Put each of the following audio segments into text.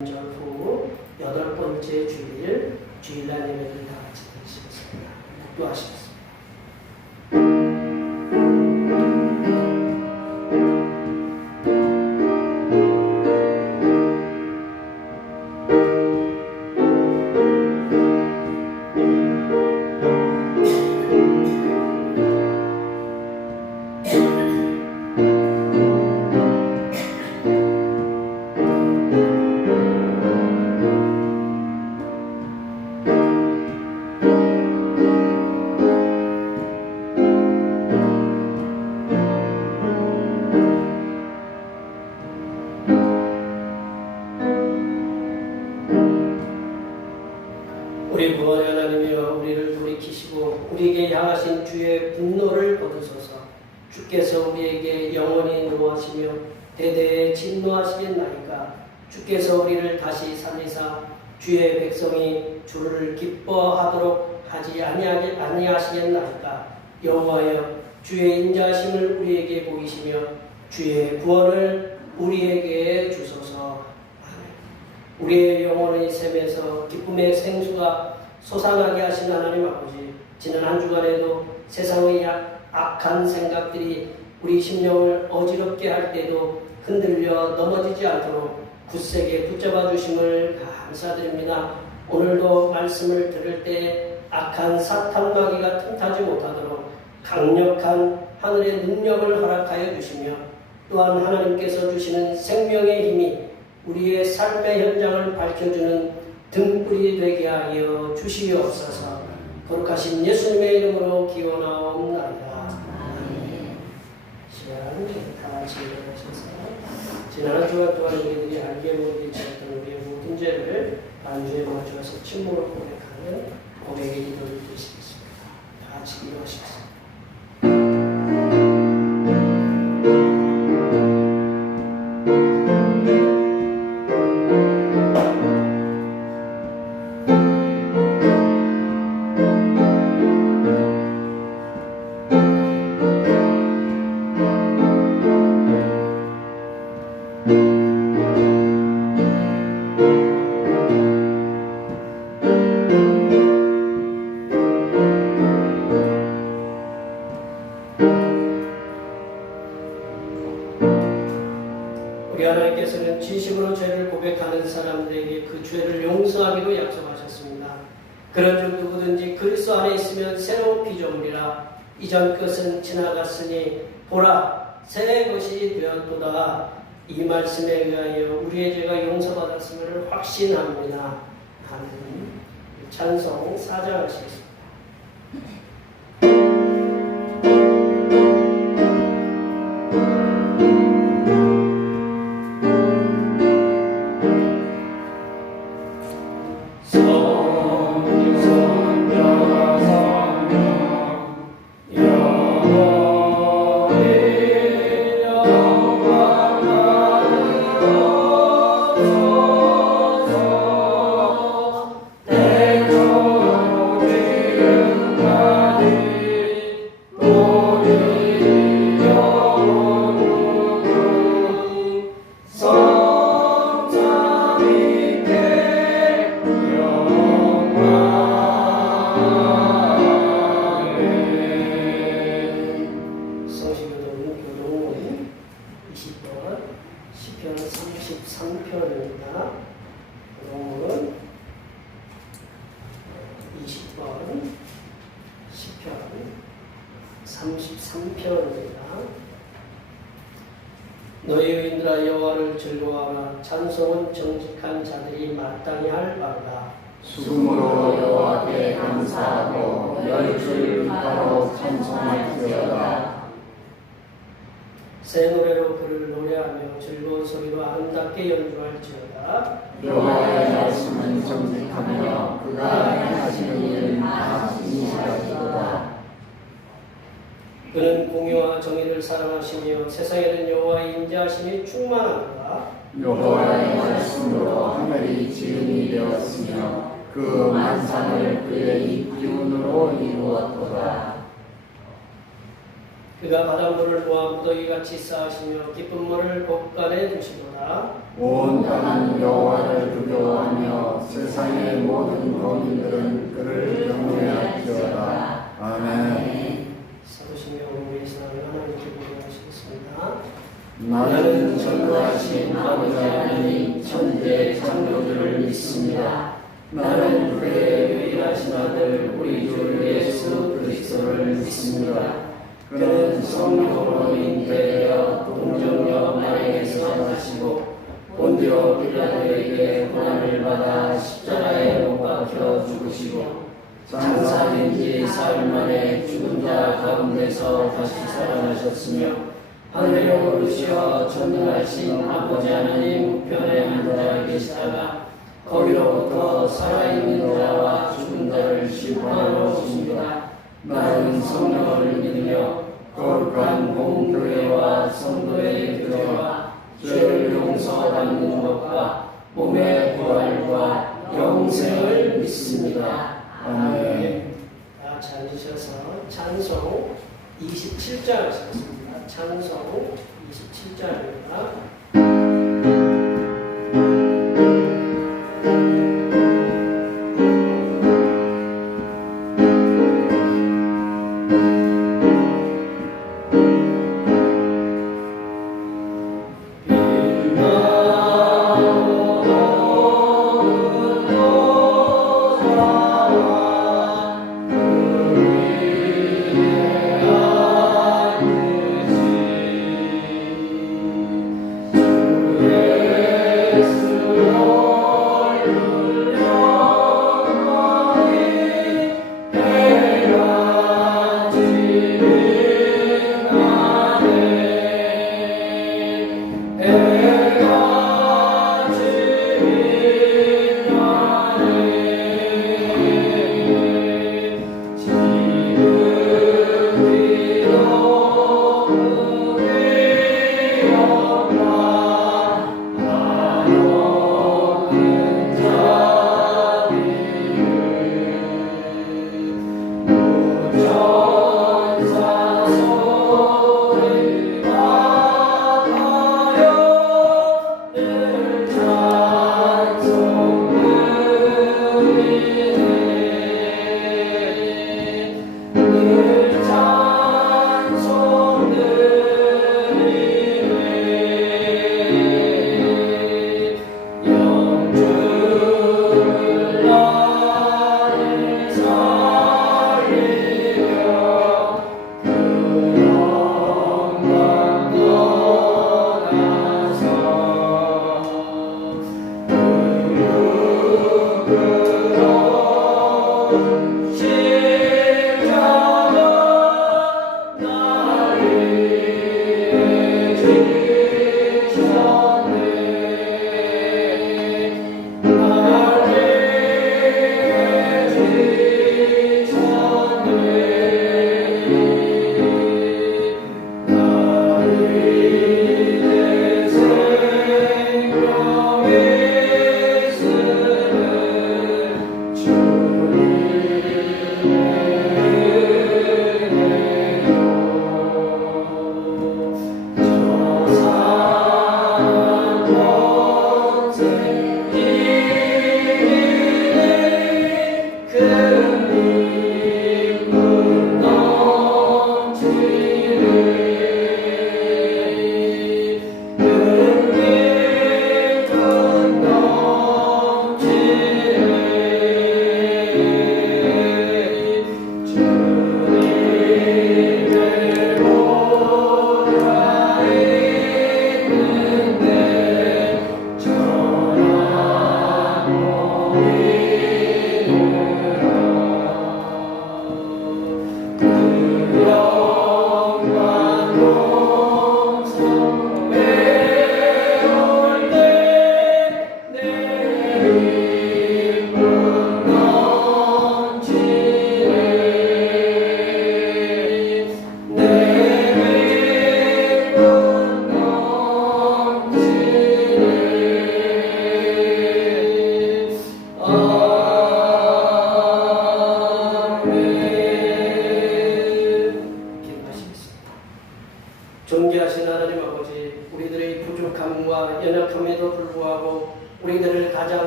명절 후 8번째 주일, 주일날 예배를 다 같이 드리시겠습니다. 기도하시겠습니다. 우리 구원의 하나님이여, 우리를 돌이키시고 우리에게 향하신 주의 분노를 거두소서. 주께서 우리에게 영원히 노하시며 대대에 진노하시겠나이까. 주께서 우리를 다시 살리사 주의 백성이 주를 기뻐하도록 하지 아니하시겠나이까. 여호와여, 주의 인자하심을 우리에게 보이시며 주의 구원을 우리에게 주소서. 우리의 영혼의 샘에서 기쁨의 생수가 솟아나게 하신 하나님 아버지, 지난 한 주간에도 세상의 악한 생각들이 우리 심령을 어지럽게 할 때도 흔들려 넘어지지 않도록 굳세게 붙잡아 주심을 감사드립니다. 오늘도 말씀을 들을 때 악한 사탄 마귀가 틈타지 못하도록 강력한 하늘의 능력을 허락하여 주시며, 또한 하나님께서 주시는 생명의 힘이 우리의 삶의 현장을 밝혀주는 등불이 되게 하여 주시옵소서. 거룩하신 예수님의 이름으로 기원하옵나이다. 시간 다 같이 일어나셔서 지난 한 주간 동안 우리들이 알게 모르게 지었던 우리의 모든 죄를 안주에 맞추어서 침묵을 고백하는 고백의 기도를 드리시겠습니다. 다 같이 기도하시겠습니다. 우리 하나님께서는 진심으로 죄를 고백하는 사람들에게 그 죄를 용서하기로 약속하셨습니다. 그런 중 누구든지 그리스도 안에 있으면 새로운 피조물이라. 이전 것은 지나갔으니 보라, 새 것이 되었도다. 이 말씀에 의하여 우리의 죄가 용서받았음을 확신합니다. 아멘. 찬송 4장 하시겠습니다. 너희 의인들아 여호와를 즐거워하라. 찬송은 정직한 자들이 마땅히 할 바로다. 숨으로 여호와께 감사하고 열줄 바로 찬송할지어다. 새 노래로 그를 노래하며 즐거운 소리로 아름답게 연주할지어다. 여호와의 말씀은 정직하며 그가 행하시는 일은 다 진실하시도다. 그는 공의와 정의를 사랑하시며 세상에는 여호와의 인자하심이 충만하도다. 여호와의 말씀으로 하늘이 지음이 되었으며 그 만상을 그의 입 기운으로 이루었도다. 그가 바닷물을 모아 무더기같이 쌓으시며 깊은 물을 곳간에 두시도다. 온 땅은 여호와를 모든 국민들은 그를 경외할지어다. 아멘. 사도신경 우리의 사랑을 하나님께 고백하시겠습니다. 나는 전능하신 아버지 하나님 천지의 창조주를 믿습니다. 나는 그의 유일하신 아들 우리 주 예수 그리스도를 믿습니다. 그는 성령으로 잉태되어 동정녀 마리아에서 나시고 본디오 빌라도에게 고난을 받아 십자가에 못 박혀 죽으시고 장사된 지 사흘 만에 죽은 자 가운데서 다시 살아나셨으며 하늘에 오르시어 전능하신 아버지 하나님 우편에 앉아 계시다가 거기로부터 살아있는 자와 죽은 자를 심판하러 오십니다. 나는 성령을 믿으며 거룩한 공교회와 성도의 교제와 죄를 용서받는 것과 몸의 부활과 영생을 믿습니다. 아멘. 다 같이 앉으셔서 찬송 27절 하시겠습니다. 찬송 27절입니다.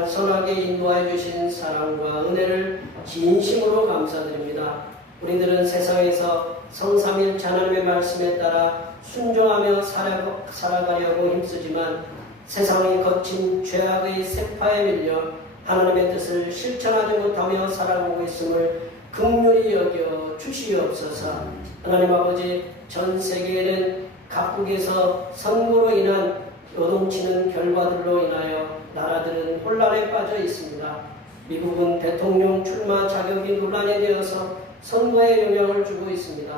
그동안 선하게 인도하여 주신 사랑과 은혜를 진심으로 감사드립니다. 우리들은 세상에서 성삼일 하나님의 말씀에 따라 순종하며 살아가려고 힘쓰지만 세상의 거친 죄악의 세파에 밀려 하나님의 뜻을 실천하지 못하며 살아가고 있음을 긍휼히 여겨 주시옵소서. 하나님 아버지, 전 세계에는 각국에서 선거로 인한 요동치는 결과들로 인하여 나라들은 혼란에 빠져 있습니다. 미국은 대통령 출마 자격이 논란이 되어서 선거에 영향을 주고 있습니다.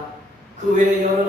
그 외 여러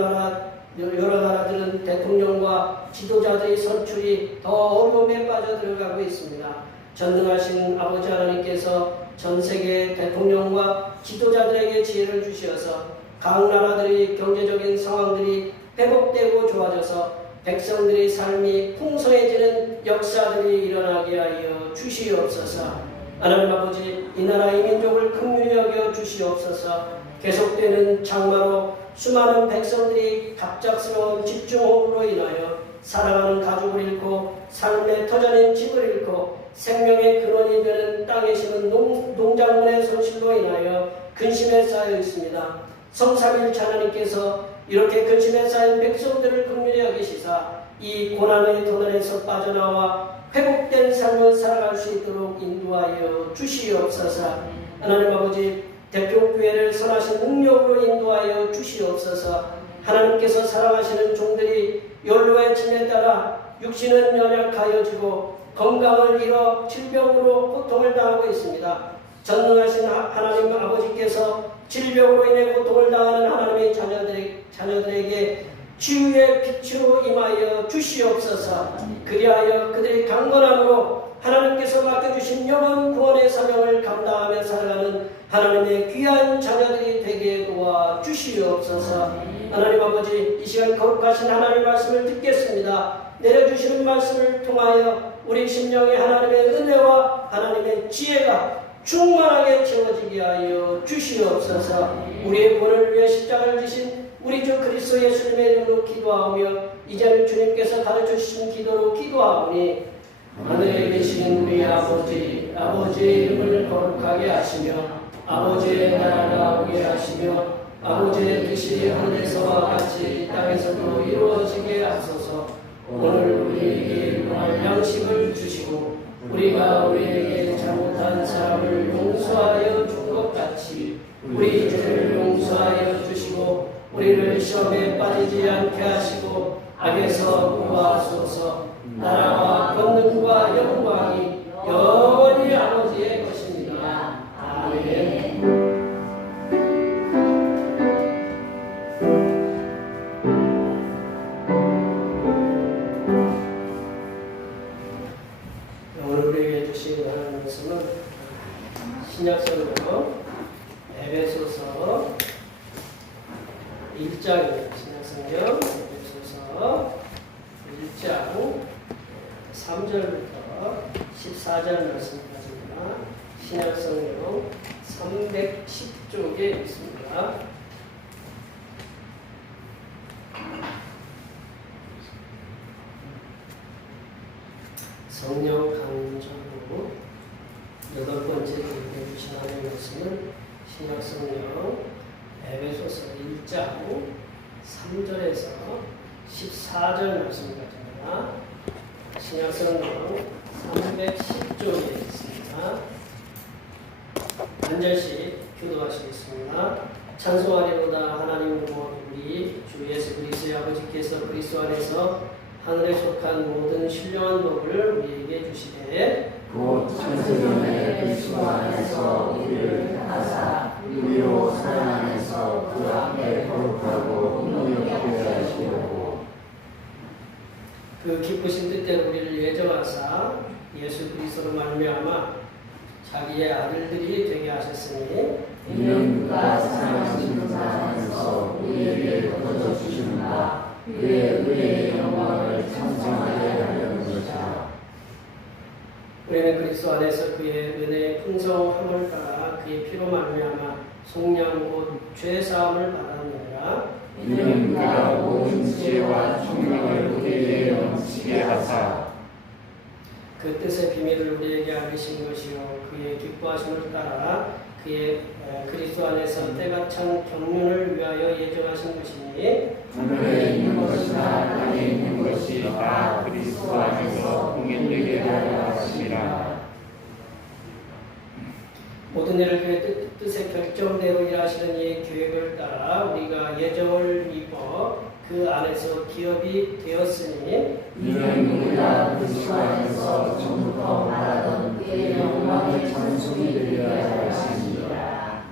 나라들은 대통령과 지도자들의 선출이 더 어려움에 빠져 들어가고 있습니다. 전능하신 아버지 하나님께서 전 세계 대통령과 지도자들에게 지혜를 주시어서 각 나라들의 경제적인 상황들이 회복되고 좋아져서 백성들의 삶이 풍성해지는 역사들이 일어나게 하여 주시옵소서. 하나님 아버지, 이 나라의 민족을 긍휼히 여겨 주시옵소서. 계속되는 장마로 수많은 백성들이 갑작스러운 집중호우로 인하여 사랑하는 가족을 잃고 삶의 터전인 집을 잃고 생명의 근원이 되는 땅에 심은 농작물의 손실로 인하여 근심에 쌓여 있습니다. 성삼일체 하나님께서 이렇게 근심에 쌓인 백성들을 긍휼히 여기시사 이 고난의 도전에서 빠져나와 회복된 삶을 살아갈 수 있도록 인도하여 주시옵소서. 하나님 아버지, 대표교회를 선하신 능력으로 인도하여 주시옵소서. 하나님께서 사랑하시는 종들이 연로의 짐에 따라 육신은 연약하여지고 건강을 잃어 질병으로 고통을 당하고 있습니다. 전능하신 하나님 아버지께서 질병으로 인해 고통을 당하는 하나님의 자녀들에게 치유의 빛으로 임하여 주시옵소서. 그리하여 그들의 강건함으로 하나님께서 맡겨주신 영원 구원의 사명을 감당하며 살아가는 하나님의 귀한 자녀들이 되게 도와 주시옵소서. 하나님 아버지, 이 시간 거룩하신 하나님의 말씀을 듣겠습니다. 내려주시는 말씀을 통하여 우리 심령에 하나님의 은혜와 하나님의 지혜가 충만하게 채워지게 하여 주시옵소서. 우리의 구원을 위해 십자가를 지신 우리 주 그리스도 예수님의 이름으로 기도하며 이제는 주님께서 가르쳐주신 기도로 기도하오니 하늘에 계신 우리 아버지의 이름을 거룩하게 하시며 아버지의 나라가 오게 하시며 아버지의 뜻이 하늘에서와 같이 이 땅에서도 이루어지게 하소서. 오늘 우리에게 일용할 양식을 주시고 우리가 우리에게 잘못한 사람을 용서하여 준 것 같이 우리 죄를 용서하여 주시고 우리를 시험에 빠지지 않게 하시고 악에서 구하소서. 나라와 권능과 영광이 영원히 아버지의 것입니다. 아멘. 오늘 우리에게 주신 하나님의 말씀은 신약성경 에베소서 1장입니다. 신약성경 에베소서 1장 3절부터 14절 말씀까지입니다. 신약성경 310쪽에 있습니다. 성령 강조로 8번째 기록해 주신 하나님의 말씀은 신약성경 에베소서 1장 3절에서 14절 말씀까지입니다. 신약성경 310쪽에 있습니다. 한 절씩 교도하시겠습니다. 찬송하리로다 하나님 우리 주 예수 그리스도의 아버지께서 그리스도 안에서 하늘에 속한 모든 신령한 복을 우리에게 주시되 곧 천세전에 그리스도 안에서 우리를 하사 우리로 사랑 안에서 그 앞에 거룩하고 능력하게 하시려고 그 기쁘신 뜻대로 우리를 예정하사 예수 그리스도로 말미암아 자기의 아들들이 되게 하셨으니 이는 그가 사랑하신 자 안에서 우리에게 거둬 주시는 바 그의 의의 영광을 찬송하게 하려는 것이라. 우리는 그리스도 안에서 그의 은혜의 풍성함을 따라 그의 피로 말미암아 속량 곧 죄사함을 받았느니라. 이는 그가 모든 지혜와 총명을 우리에게 넘치게 하사 그 뜻의 비밀을 우리에게 알리신 것이요 그의 기뻐하심을 따라 그의 그리스도 안에서 때가 찬 경륜을 위하여 예정하신 것이니 하늘에 있는 것이나 땅에 있는 것이 다 그리스도 안에서 공연되게 하려 하시니라. 모든 일을 그의 뜻의 결정대로 일하시는 이의 계획을 따라 우리가 예정을 입어 그 안에서 기업이 되었으니 이는 우리가 그리스도 안에서 처음부터 말하던 그의 영광의 찬송이 되게 하려 하시니라.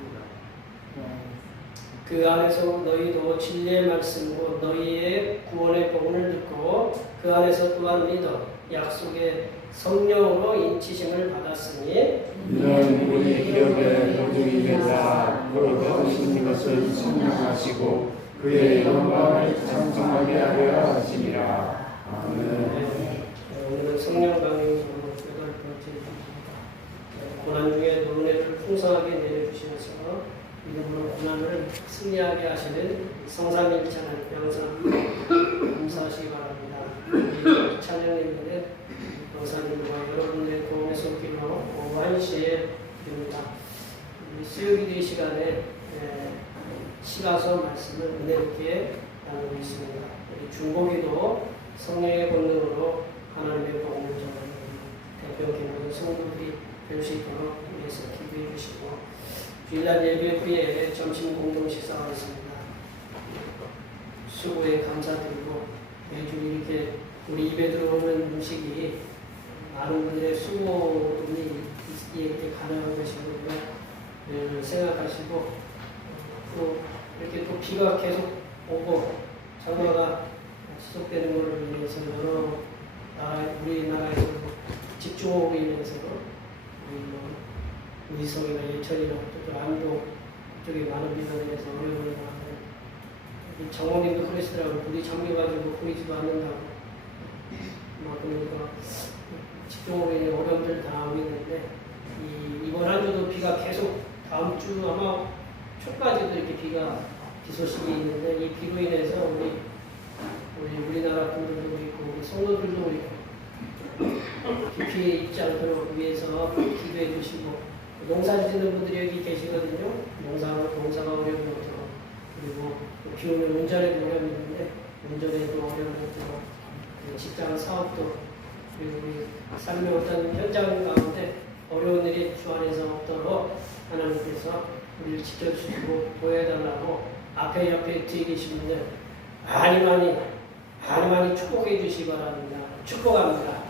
그 안에서 너희도 진리의 말씀으로 너희의 구원의 복음을 듣고 그 안에서 또한 믿어 약속의 성령으로 인치심을 받았으니 이는 우리 기업의 영종이 되사 거룩하신 것을 청량하시고 그의 영광을 찬송하게 하려 하시니라. 아멘. 오늘은 성령 강림으로 8번째 고난 중에 은혜를 풍성하게 내려주시면서 믿음으로 고난을 승리하게 하시는 성삼일찬 항상 감사하시기 바랍니다. 찬양님들의 영사님과 여러분들의 도움의 손길로 오후 1시에 드립니다. 우리 수요기도 시간에 시가서 말씀을 은혜롭게 나누고 있습니다. 우리 중보기도 성령의 권능으로 하나님의 복음을 전하는 대표 기능의 성도들이 될 수 있도록 위해서 기도해 주시고 주일날 예배 후에 점심 공동 식사가 있습니다. 수고에 감사드리고 매주 이렇게 우리 입에 들어오는 음식이 많은 분들의 수고이 이렇게 가능한 것이군요. 생각하시고 또 이렇게 또 비가 계속 오고 장마가 지속되는 것을 인해서 여러 우리나라에서 집중호우로 인해서 의성이나 예천이나 또 안동 쪽에 많은 비가 내려서 어려움을 당하는 장모님도 그러시더라고요. 물이 잠겨가지고 보이지도 않는다고 그러니까 집중호우로 인해 어려움들 당하고 있는데 이번 한 주도 비가 계속 다음 주 아마 초까지도 이렇게 비 소식이 있는데 이 비로 인해서 우리나라 분들도 있고 우리 성도들도 있고 깊이 있지 않도록 위해서 기도해 주시고 농사 짓는 분들이 여기 계시거든요. 농사가 어려운 것처럼 그리고 비 오면 운전에도 어려움이 있는데 운전에도 어려움이 있고 직장 사업도 그리고 우리 삶의 어떤 현장 가운데 어려운 일이 주 안에서 없도록 하나님께서 우리를 지켜주시고 보여달라고 앞에 옆에 뒤에 계신 분들 많이 축복해 주시기 바랍니다. 축복합니다.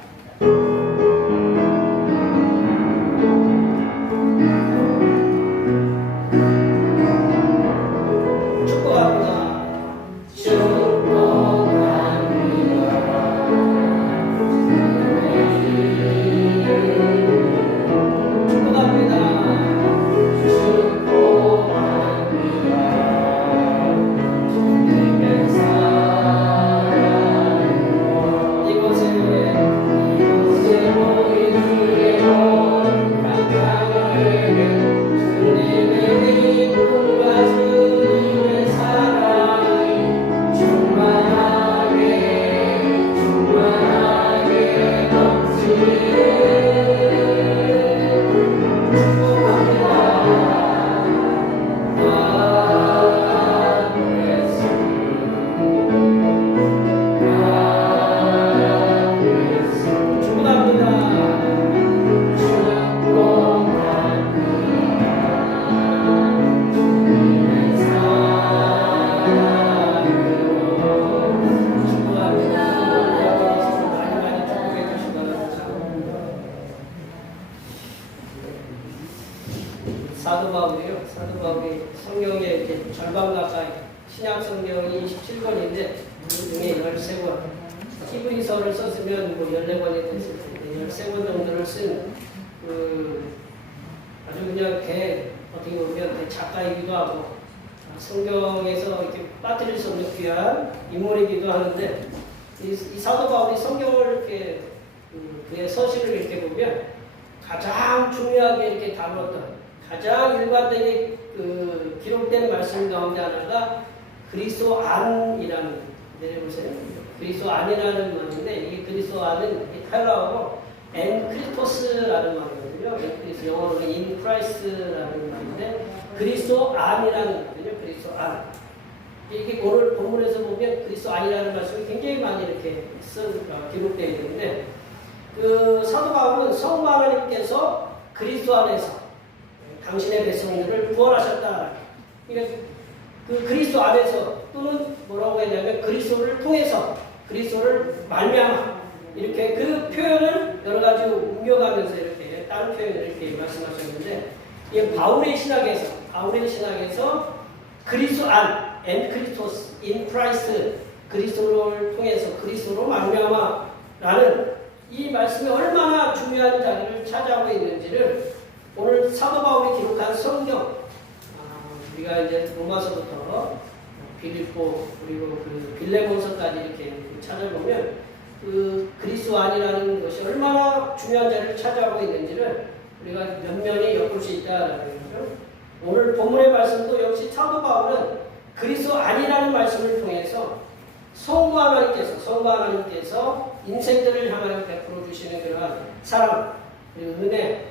사도 바울이 성경의 이렇게 절반 가까이 신약 성경이 27권인데 중에 13권 히브리서를 썼으면 14권이 됐을 텐데 13권 정도를 쓴 아주 그냥 어떻게 보면 작가이기도 하고 성경에서 이렇게 빠뜨릴 수 없는 귀한 인물이기도 하는데 이 사도 바울이 성경을 이렇게 그의 서신을 이렇게 보면 가장 중요하게 이렇게 다뤘던 가장 일관되게 기록된 말씀 가운데 하나가 그리스도 안이라는 내려보세요. 그리스도 안이라는 말인데 이 그리스도 안은 헬라어로 엔크리토스라는 말이거든요. 엔크리토스, 영어로는 인크라이스트라는 말인데 그리스도 안이라는 거거든요. 그리스도 안. 이게 오늘 본문에서 보면 그리스도 안이라는 말씀이 굉장히 많이 이렇게 기록되어 있는데 그 사도 바울은 성부 하나님께서 그리스도 안에서 당신의 백성들을 구원하셨다. 그러니까 그 그리스도 안에서 또는 뭐라고 해야 되냐면 그리스도를 통해서 그리스도를 말미암아 이렇게 그 표현을 여러 가지 옮겨가면서 이렇게 다른 표현을 이렇게 말씀하셨는데 이 바울의 신학에서 그리스도 안, 엔크리토스, 인크라이스트 그리스도를 통해서 그리스도로 말미암아라는 이 말씀이 얼마나 중요한 자리를 차지하고 있는지를 오늘 사도 바울이 기록한 성경 우리가 이제 로마서부터 빌립보 그리고 그 빌레몬서까지 이렇게 찾아보면 그 그리스도 안이라는 것이 얼마나 중요한 자리를 차지하고 있는지를 우리가 면면히 엿볼 수 있다라는 거죠. 오늘 본문의 말씀도 역시 사도 바울은 그리스도 안이라는 말씀을 통해서 성부 하나님께서 인생들을 향하여 베풀어 주시는 그러한 사랑 그리고 은혜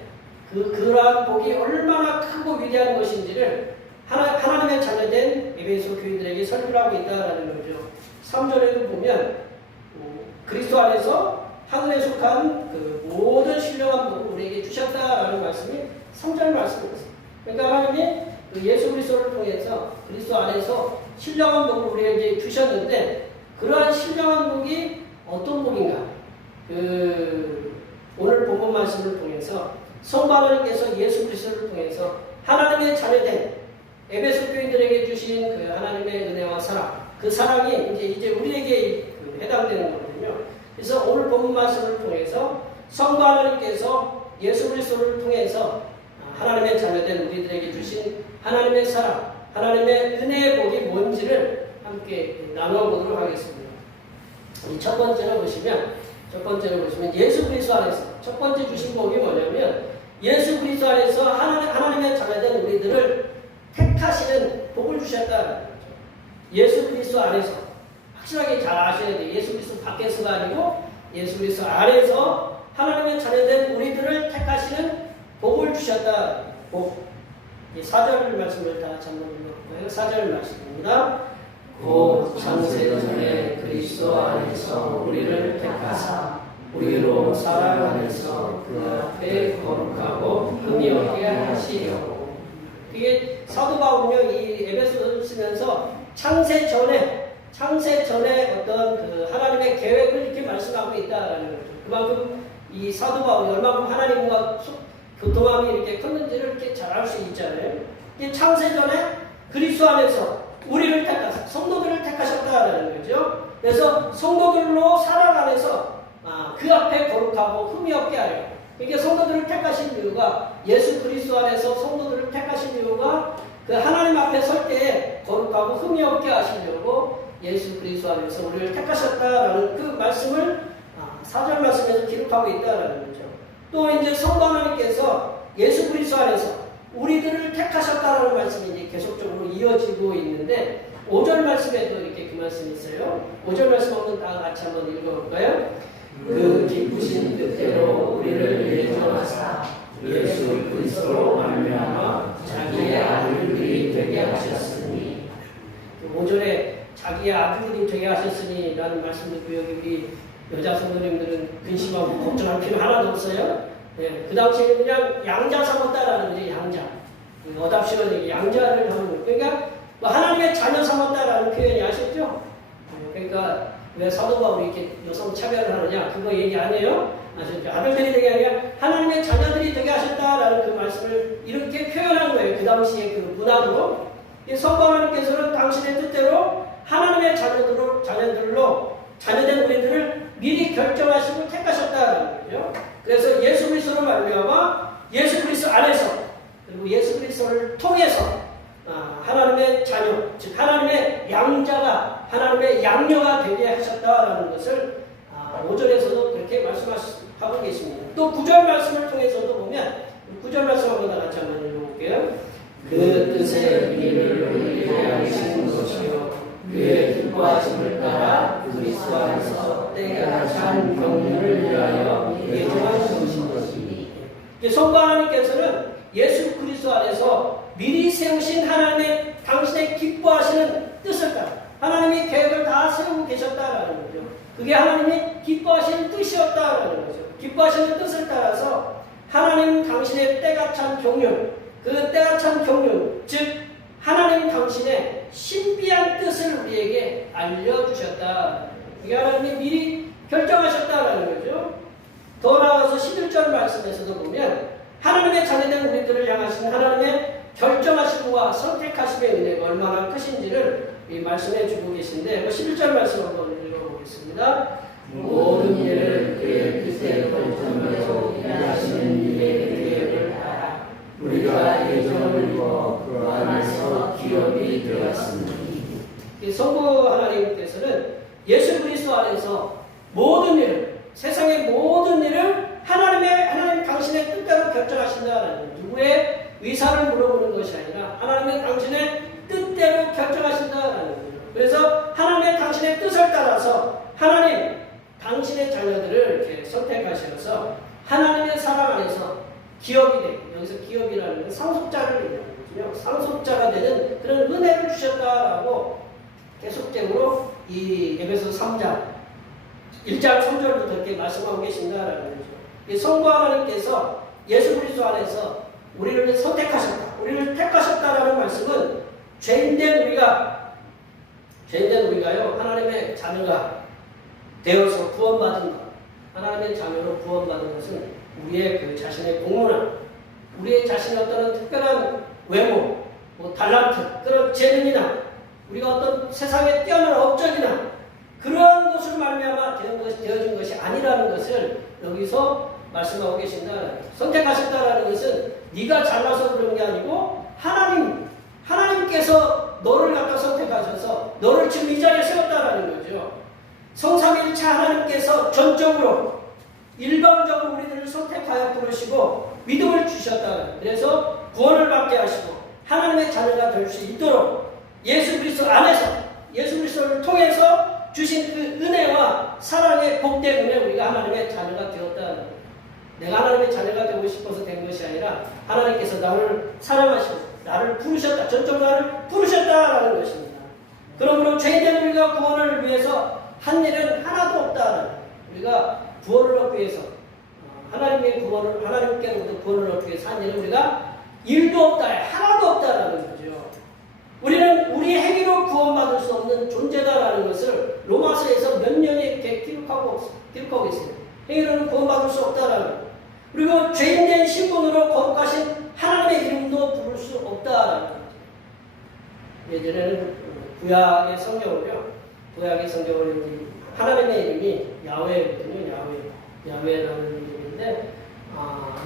그러한 복이 얼마나 크고 위대한 것인지를 하나님의 자녀된 에베소 교인들에게 설교하고 있다라는 거죠. 3절에도 보면 그리스도 안에서 하늘에 속한 그 모든 신령한 복을 우리에게 주셨다라는 말씀이 3절 말씀이었어요. 그러니까 하나님이 그 예수 그리스도를 통해서 그리스도 안에서 신령한 복을 우리에게 주셨는데 그러한 신령한 복이 어떤 복인가? 오늘 본문 말씀을 통해서 성부 하나님께서 예수 그리스도를 통해서 하나님의 자녀된 에베소 교인들에게 주신 그 하나님의 은혜와 사랑, 그 사랑이 이제 우리에게 해당되는 거거든요. 그래서 오늘 본문 말씀을 통해서 성부 하나님께서 예수 그리스도를 통해서 하나님의 자녀된 우리들에게 주신 하나님의 사랑, 하나님의 은혜의 복이 뭔지를 함께 나눠보도록 하겠습니다. 이 첫 번째로 보시면 예수 그리스도 안에서 첫 번째 주신 복이 뭐냐면 예수 그리스도 안에서 하나님의 자녀된 우리들을 택하시는 복을 주셨다는 거죠. 예수 그리스도 안에서 확실하게 잘 아셔야 돼요. 예수 그리스도 밖에서가 아니고 예수 그리스도 안에서 하나님의 자녀된 우리들을 택하시는 복을 주셨다. 복. 4절 말씀을 다 한번 읽어볼까요? 4절 말씀입니다. 곧 창세전에 그리스도 안에서 우리를 택하사 우리로 사랑 안에서 그 앞에 거룩하고 흠이 없게 하시려고. 이게 사도 바울은요 이 에베소서를 쓰면서 창세 전에 어떤 그 하나님의 계획을 이렇게 말씀하고 있다라는 거죠. 그만큼 이 사도 바울이 얼마큼 하나님과 교통함이 이렇게 컸는지를 이렇게 잘 알 수 있잖아요. 이 창세 전에 그리스도 안에서 우리를 택하사 성도들을 택하셨다라는 거죠. 그래서 성도들로 사랑 안에서 그 앞에 거룩하고 흠이 없게 하려. 이게 성도들을 택하신 이유가 예수 그리스도 안에서 성도들을 택하신 이유가 그 하나님 앞에 설 때에 거룩하고 흠이 없게 하시려고 예수 그리스도 안에서 우리를 택하셨다라는 그 말씀을 4절 말씀에서 기록하고 있다라는 거죠. 또 이제 성부 하나님께서 예수 그리스도 안에서 우리들을 택하셨다라는 말씀이 이제 계속적으로 이어지고 있는데 5절 말씀에도 이렇게 그 말씀이 있어요. 5절 말씀 한번 다 같이 한번 읽어볼까요? 그 기쁘신 뜻대로 우리를 예정하사 예수 그리스도로 말미암아 자기의 아들들이 되게 하셨으니 5절에 자기의 아들들이 되게 하셨으니 라는 말씀 듣고 여기 우리 여자 성도님들은 근심하고 걱정할 필요 하나도 없어요. 네, 그 당시에는 그냥 양자 삼았다라는 거지. 양자 어답시는 양자를 하는 거예요. 그러니까 뭐 하나님의 자녀 삼았다라는 표현이 아셨죠? 그러니까 왜 사도 바울이 이렇게 여성 차별을 하느냐 그거 얘기 아니에요. 아셨죠? 아들들이 되게 아니라 하나님의 자녀들이 되게 하셨다라는 그 말씀을 이렇게 표현한 거예요. 그 당시에 그 문화로 성부 하나님께서는 당신의 뜻대로 하나님의 자녀들로 자녀된 우리들을 미리 결정하시고 택하셨다는 거죠. 그래서 예수 그리스도로 말미암아 예수 그리스도 안에서 그리고 예수 그리스도를 통해서 하나님의 자녀, 즉 하나님의 양자가 하나님의 양녀가 되게 하셨다라는 것을 5절에서도 그렇게 말씀하고 계십니다. 또 9절 말씀을 통해서도 보면 9절 말씀 한번 다 같이 한번 읽어볼게요. 그 뜻의 의미를 우리에게 알리시는 것이요 그의 기뻐하심을 따라 그리스도 안에서 때가 찬 경륜을 위하여 예정하신 하나님께서는 예수 그리스도 안에서 미리 세우신 하나님의 당신의 기뻐하시는 뜻을 따라 하나님의 계획을 다 세우고 계셨다라는 거죠. 그게 하나님이 기뻐하시는 뜻이었다라는 거죠. 기뻐하시는 뜻을 따라서 하나님 당신의 때가 찬 경륜, 그 때가 찬 경륜, 즉 하나님 당신의 신비한 뜻을 우리에게 알려주셨다. 이게 하나님이 미리 결정하셨다라는 거죠. 더 나아가서 11절 말씀에서도 보면 하나님의 자녀된 우리들을 향하신 하나님의 결정하심과 선택하심의 은혜가 얼마나 크신지를 말씀해 주고 계신데 11절 말씀 한번 읽어보겠습니다. 모든 일을 그의 뜻에 결정하여 일하시는 일의 계획을 따라 우리가 예정을 입어 그 안에서 기업이 되었습니다. 성부 하나님께서는 예수 그리스도 안에서 모든 일을, 세상의 모든 일을 하나님 당신의 뜻대로 결정하신다는 누구의 의사를 물어보는 것이 아니라 하나님의 당신의 뜻대로 결정하신다는 거예요. 그래서 하나님의 당신의 뜻을 따라서 하나님 당신의 자녀들을 이렇게 선택하셔서 하나님의 사랑 안에서 기업이 되고, 여기서 기업이라는 건 상속자를 얘기하는 거죠. 상속자가 되는 그런 은혜를 주셨다라고 계속적으로 이 에베소 3장 1장 3절부터 이렇게 말씀하고 계신다라는 거죠. 이 성부 하나님께서 예수 그리스도 안에서 우리를 선택하셨다, 우리를 택하셨다라는 말씀은 죄인된 우리가요 하나님의 자녀가 되어서 구원받은 것, 하나님의 자녀로 구원받은 것은 우리의 그 자신의 공로나 우리의 자신의 어떤 특별한 외모, 뭐 달란트, 그런 재능이나 우리가 어떤 세상에 뛰어난 업적이나 그러한 것을 말미암아 되어진 것이 아니라는 것을 여기서 말씀하고 계신다. 선택하셨다라는 것은 네가 잘나서 그런 게 아니고 하나님께서 너를 갖다 선택하셔서 너를 지금 이 자리에 세웠다라는 거죠. 성삼위일체 하나님께서 전적으로 일방적으로 우리들을 선택하여 부르시고 믿음을 주셨다. 그래서 구원을 받게 하시고 하나님의 자녀가 될 수 있도록 예수 그리스도 안에서 예수 그리스도를 통해서 주신 그 은혜와 사랑의 복 때문에 우리가 하나님의 자녀가 되었다. 내가 하나님의 자녀가 되고 싶어서 된 것이 아니라 하나님께서 나를 사랑하시고 나를 부르셨다. 전적으로 나를 부르셨다라는 것입니다. 그러므로 죄인된 우리가 구원을 위해서 한 일은 하나도 없다. 우리가 구원을 얻기 위해서 하나님께로부터 구원을 얻기 위해서 한 일은 우리가 일도 없다. 하나도 없다라는 거죠. 우리는 우리 행위로 구원받을 수 없는 존재다라는 것을 로마서에서 몇 년이 이렇게 기록하고 있어요. 행위로는 구원받을 수 없다라는 것. 그리고 죄인된 신분으로 거룩하신 하나님의 이름도 부를 수 없다라는 것. 예전에는 구약의 성경을 하나님의 이름이 야훼거든요. 야훼라는 이름인데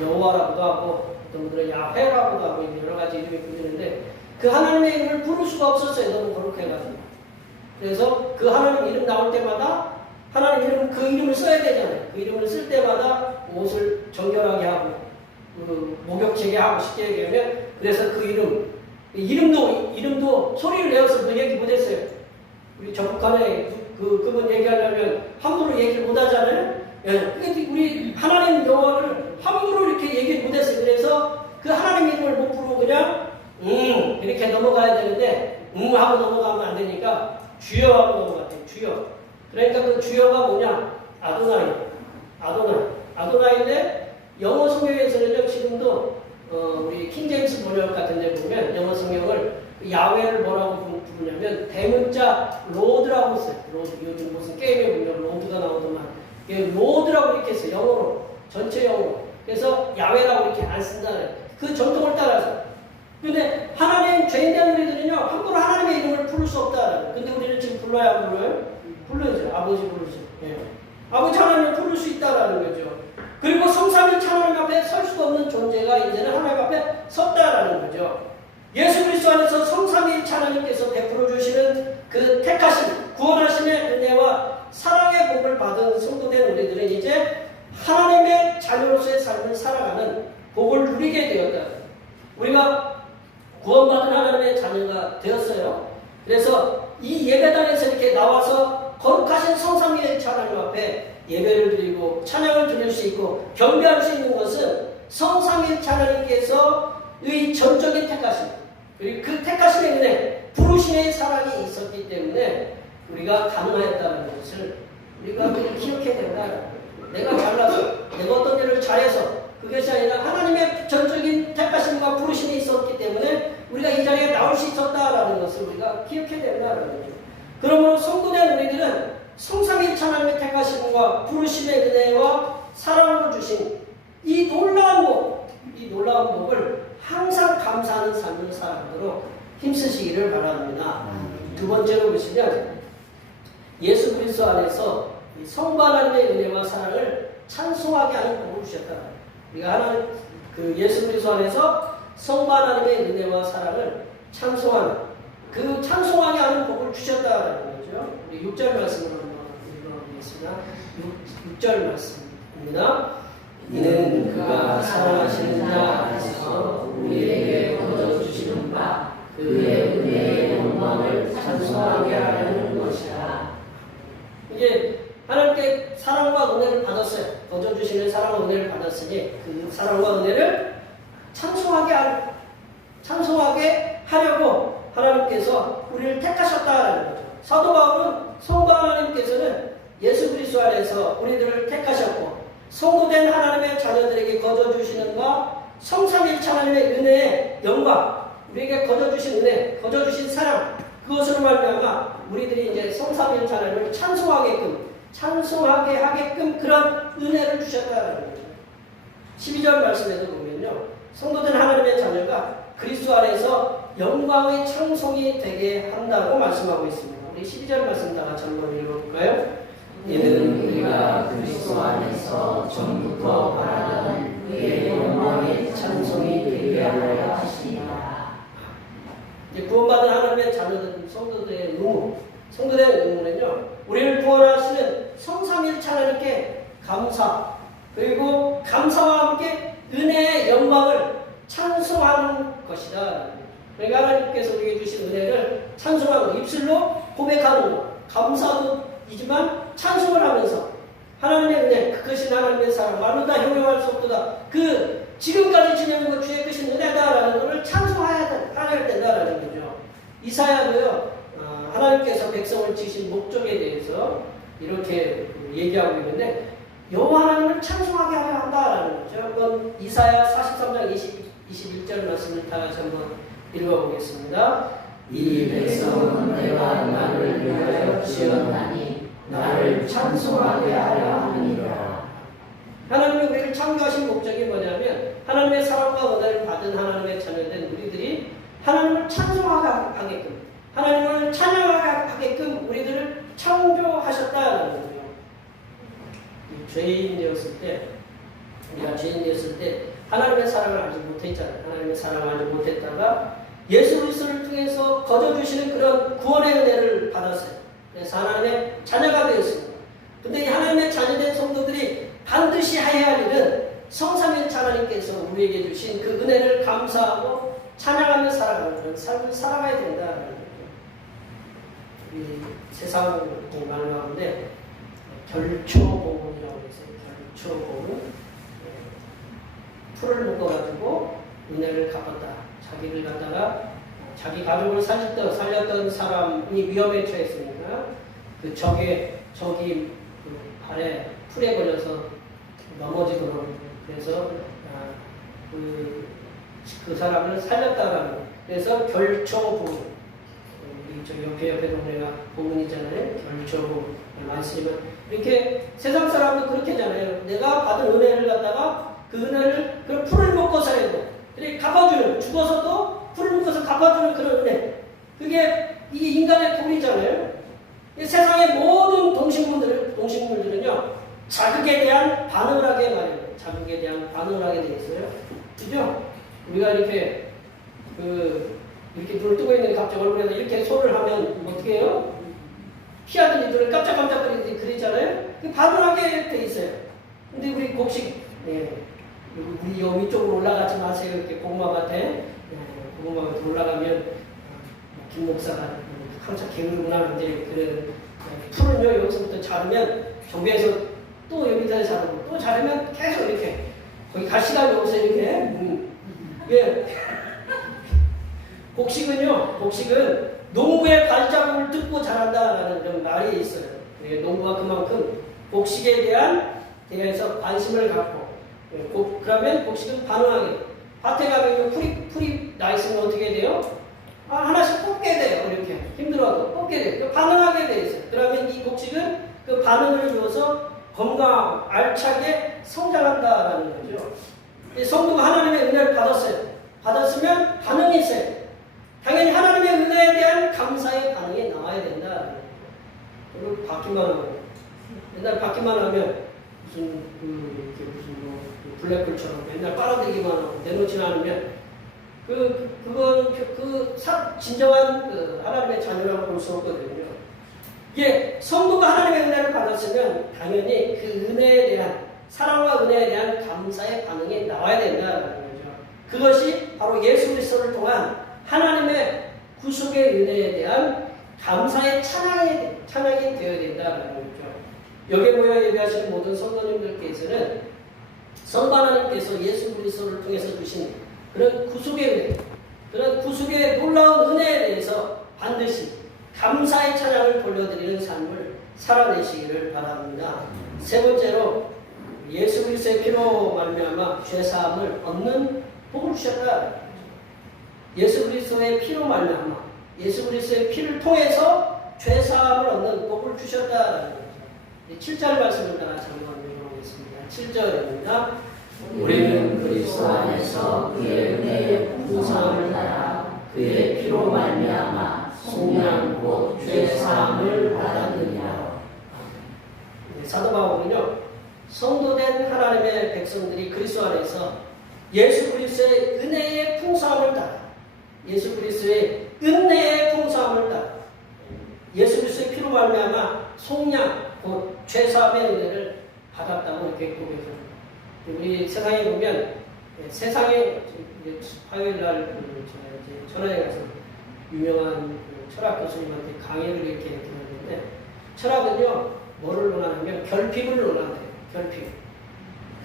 여호와라고도 하고 어떤 분들은 야훼라고도 하고 여러 가지 이름이 붙이는데 그 하나님의 이름을 부를 수가 없었어요. 너무 거룩해가지고. 그래서 그 하나님 이름 나올 때마다 하나님 이름 그 이름을 써야 되잖아요. 그 이름을 쓸 때마다 옷을 정결하게 하고 목욕제게 하고 쉽게 얘기하면 그래서 그 이름도 소리를 내어서 얘기 못했어요. 우리 적국간에 그분 얘기하려면 함부로 얘기를 못하잖아요. 예, 그러니까 우리 하나님 여호와를 함부로 이렇게 얘기를 못했어요. 그래서 그 하나님 이름을 못 부르고 그냥 이렇게 넘어가야 되는데 하고 넘어가면 안 되니까 주여 하고 넘어가야 돼요. 주여. 그러니까 그 주여가 뭐냐? 아도나이인데 영어 성경에서는요 지금도 우리 킹제임스 번역 같은 데 보면 영어 성경을 야훼를 뭐라고 부르냐면 대문자 로드라고 써요. 로드. 요즘 무슨 게임에 보면 로드가 나오더만 로드라고 이렇게 써요. 영어로. 전체 영어로. 그래서 야훼라고 이렇게 안 쓴다는 그 전통을 따라서. 근데 하나님 죄인된 우리들은요 함부로 하나님의 이름을 부를 수 없다. 근데 우리는 지금 불러야 안 불러요? 불러야죠. 아버지 부르죠. 예. 아버지 하나님을 부를 수 있다라는 거죠. 그리고 성삼위일체 하나님 앞에 설 수가 없는 존재가 이제는 하나님 앞에 섰다라는 거죠. 예수 그리스도 안에서 성삼위일체 하나님께서 베풀어 주시는 그 택하심, 구원하심의 은혜와 사랑의 복을 받은 성도된 우리들은 이제 하나님의 자녀로서의 삶을 살아가는 복을 누리게 되었다. 우리가 구원받은 하나님의 자녀가 되었어요. 그래서 이 예배당에서 이렇게 나와서 거룩하신 성삼위일체 하나님 앞에 예배를 드리고 찬양을 드릴 수 있고 경배할 수 있는 것은 성삼일체 하나님께서의 전적인 택하심, 그리고 그 택하심의 은혜, 부르심의 사랑이 있었기 때문에 우리가 가능하였다는 것을 우리가 기억해야 된다. 내가 잘나서, 내가 어떤 일을 잘해서 그것이 아니라 하나님의 전적인 택하심과 부르심이 있었기 때문에 우리가 이 자리에 나올 수 있었다라는 것을 우리가 기억해야 된다는 거죠. 그러므로 성도된 우리들은 성삼일체 하나님의 택하심과 부르심의 은혜와 사랑으로 주신 이 놀라운 복을 항상 감사하는 삶을 살아가도록 힘쓰시기를 바랍니다. 두 번째로 보시면 예수 그리스도 안에서 성부 하나님의 은혜와 사랑을 찬송하게 하는 복을 주셨다. 우리가 하나님 예수 그리스도 안에서 성부 하나님의 은혜와 사랑을 찬송하는 그 찬송하게 하는 복을 주셨다는 거죠. 우리 6절 말씀으로 한번 읽어보겠습니다. 6절 말씀입니다. 이는 그가 사랑하시는 자 안에서 우리에게 거둬주시는 바 그의 은혜의 영광을 찬송하게 하려는 것이라. 이제 하나님께 사랑과 은혜를 받았어요. 거둬주시는 사랑과 은혜를 받았으니 그 사랑과 은혜를 찬송하게 하려고 하나님께서 우리를 택하셨다라는 거죠. 사도 바울은 성도 하나님께서는 예수 그리스도 안에서 우리들을 택하셨고 성도된 하나님의 자녀들에게 거둬주시는 바 성삼일체 하나님의 은혜의 영광, 우리에게 거둬주신 은혜, 거둬주신 사랑, 그것으로 말미암아 우리들이 이제 성삼일체 하나님을 찬송하게 하게끔 그런 은혜를 주셨다는 거죠. 12절 말씀에도 보면요, 성도된 하나님의 자녀가 그리스도 안에서 영광의 찬송이 되게 한다고 말씀하고 있습니다. 우리 12절 말씀 다 같이 한번 읽어볼까요? 이는 우리가 그리스도 안에서 전부터 바라던 그의 영광의 찬송이 되게 하려 하시니라. 이제 구원받은 하나님의 자녀들, 성도들의 의무는요, 우리를 구원하시는 성삼일체 하나님께 감사, 그리고 감사와 함께 은혜의 영광을 찬송하는 것이다. 그러니까 하나님께서 우리에게 주신 은혜를 찬송하는, 입술로 고백하는 것, 감사도이지만 찬송을 하면서 하나님의 은혜, 그것이 하나님의 사랑, 말로 다 형용할 수 없도다. 그 지금까지 지내는 것 주의 크신 은혜다라는 것을 찬송해야 된다라는 거죠. 이사야도요, 하나님께서 백성을 지으신 목적에 대해서 이렇게 얘기하고 있는데 여호와 하나님을 찬송하게 하려 한다라는 거죠. 한번 이사야 43장 21절 말씀을 다 같이 한번 읽어보겠습니다. 이 백성은 내가 나를 위하여 지었나니 나를 찬송하게 하려 하느니라. 하나님이 우리를 창조하신 목적이 뭐냐면 하나님의 사랑과 은혜를 받은 하나님의 자녀된 우리들이 하나님을 찬송하게 하게끔, 하나님을 찬양하게 하게끔 우리들을 창조하셨다는 거죠. 우리가 죄인 되었을 때 하나님의 사랑을 알지 못했잖아요. 하나님의 사랑을 알지 못했다가 예수 그리스도를 통해서 거둬주시는 그런 구원의 은혜를 받았어요. 그래서 하나님의 자녀가 되었습니다. 근데 이 하나님의 자녀된 성도들이 반드시 해야 할 일은 성삼일체 하나님께서 우리에게 주신 그 은혜를 감사하고 찬양하며 살아가는 그런 삶을 살아가야 된다는 거죠. 우리 세상의 말 가운데 결초보험이라고 해서 결초보험, 풀을 묶어가지고 은혜를 갚았다. 자기를 갖다가 자기 가족을 살렸던 사람이 위험에 처했으니까 적이 그 발에 풀에 걸려서 넘어지도록 그래서 그 사람을 살렸다라는 거예요. 그래서 결초보험, 우리 저 옆에 동네가 보문이잖아요. 결초보험 많이 쓰면 이렇게 세상 사람도 그렇게 하잖아요. 내가 받은 은혜를 갖다가 그 은혜를 그 풀을 묶어서 해야 돼. 이렇게 갚아주는, 죽어서도 풀을 묶어서 갚아주는 그런 은혜. 그게 이 인간의 도리잖아요. 세상의 모든 동식물들은요, 자극에 대한 반응을 하게 말이에요. 자극에 대한 반응을 하게 돼 있어요. 그죠? 우리가 이렇게 눈을 뜨고 있는데 갑자기 얼굴에서 이렇게 손을 하면 어떻게 해요? 피하더니 눈을 깜짝깜짝 그리잖아요? 반응하게 돼 있어요. 근데 우리 곡식, 우리 요 위쪽으로 올라가지 마세요. 이렇게 고구마밭에, 고구마밭에 올라가면 김 목사가 항상 게으르구나. 근데 그런 풀은요, 여기서부터 자르면 정비해서 또 여기다 자르고 또 자르면 계속 이렇게 거기 갈 시간이 없어요, 이렇게. 예. 복식은 농부의 발자국을 듣고 자란다라는 그런 말이 있어요. 예, 농부가 그만큼 복식에 대해서 관심을 갖고, 예, 그러면 복식은 반응하게 돼요. 밭에 가면 풀이 나 있으면 어떻게 돼요? 하나씩 뽑게 돼요. 이렇게 힘들어도 뽑게 돼요. 반응하게 돼 있어요. 그러면 이 복식은 그 반응을 주어서 건강하고 알차게 성장한다라는 거죠. 성도가 하나님의 은혜를 받았으면 반응이 있어요. 당연히 하나님의 은혜에 대한 감사의 반응이 나와야 된다라는 거죠. 그리고 받기만 하면, 옛날 받기만 하면 무슨 블랙홀처럼 맨날 빨아들기만 하고 내놓지 않으면 진정한 하나님의 자녀라고 볼 수 없거든요. 예, 성도가 하나님의 은혜를 받았으면 당연히 그 은혜에 대한 사랑과 은혜에 대한 감사의 반응이 나와야 된다는 거죠. 그것이 바로 예수 그리스도를 통한 하나님의 구속의 은혜에 대한 감사의 찬양이 되어야 된다는 거죠. 여기에 모여 예배하시는 모든 성도님들께서는 성부 하나님께서 예수 그리스도를 통해서 주신 그런 구속의 은혜, 그런 구속의 놀라운 은혜에 대해서 반드시 감사의 찬양을 돌려드리는 삶을 살아내시기를 바랍니다. 세 번째로 예수 그리스도의 피로 말미암아 죄 사함을 얻는 복을 주셨다. 예수 그리스도의 피로 말미암아 예수 그리스도의 피를 통해서 죄 사함을 얻는 복을 주셨다라는 거죠. 7절 말씀을 따라 한번 읽어보겠습니다. 7절입니다. 우리는 그리스도 안에서 그의 은혜의 풍성함을 따라 그의 피로 말미암아 속량 곧 죄 사함을 받았느니라. 사도 바울은요, 성도된 하나님의 백성들이 그리스도 안에서 예수 그리스도의 은혜의 풍성함을 따라 예수 그리스도의 은혜의 풍성함을 따라 예수 그리스도의 피로 말미암아 속량 곧 죄 사함의 은혜를 받았다고 이렇게 고백합니다. 우리 세상에 보면 세상에 화요일날 천안에 가서 유명한 철학 교수님한테 강의를 이렇게 들었는데 철학은요 뭐를 논하냐면 결핍을 논한대요. 결핍.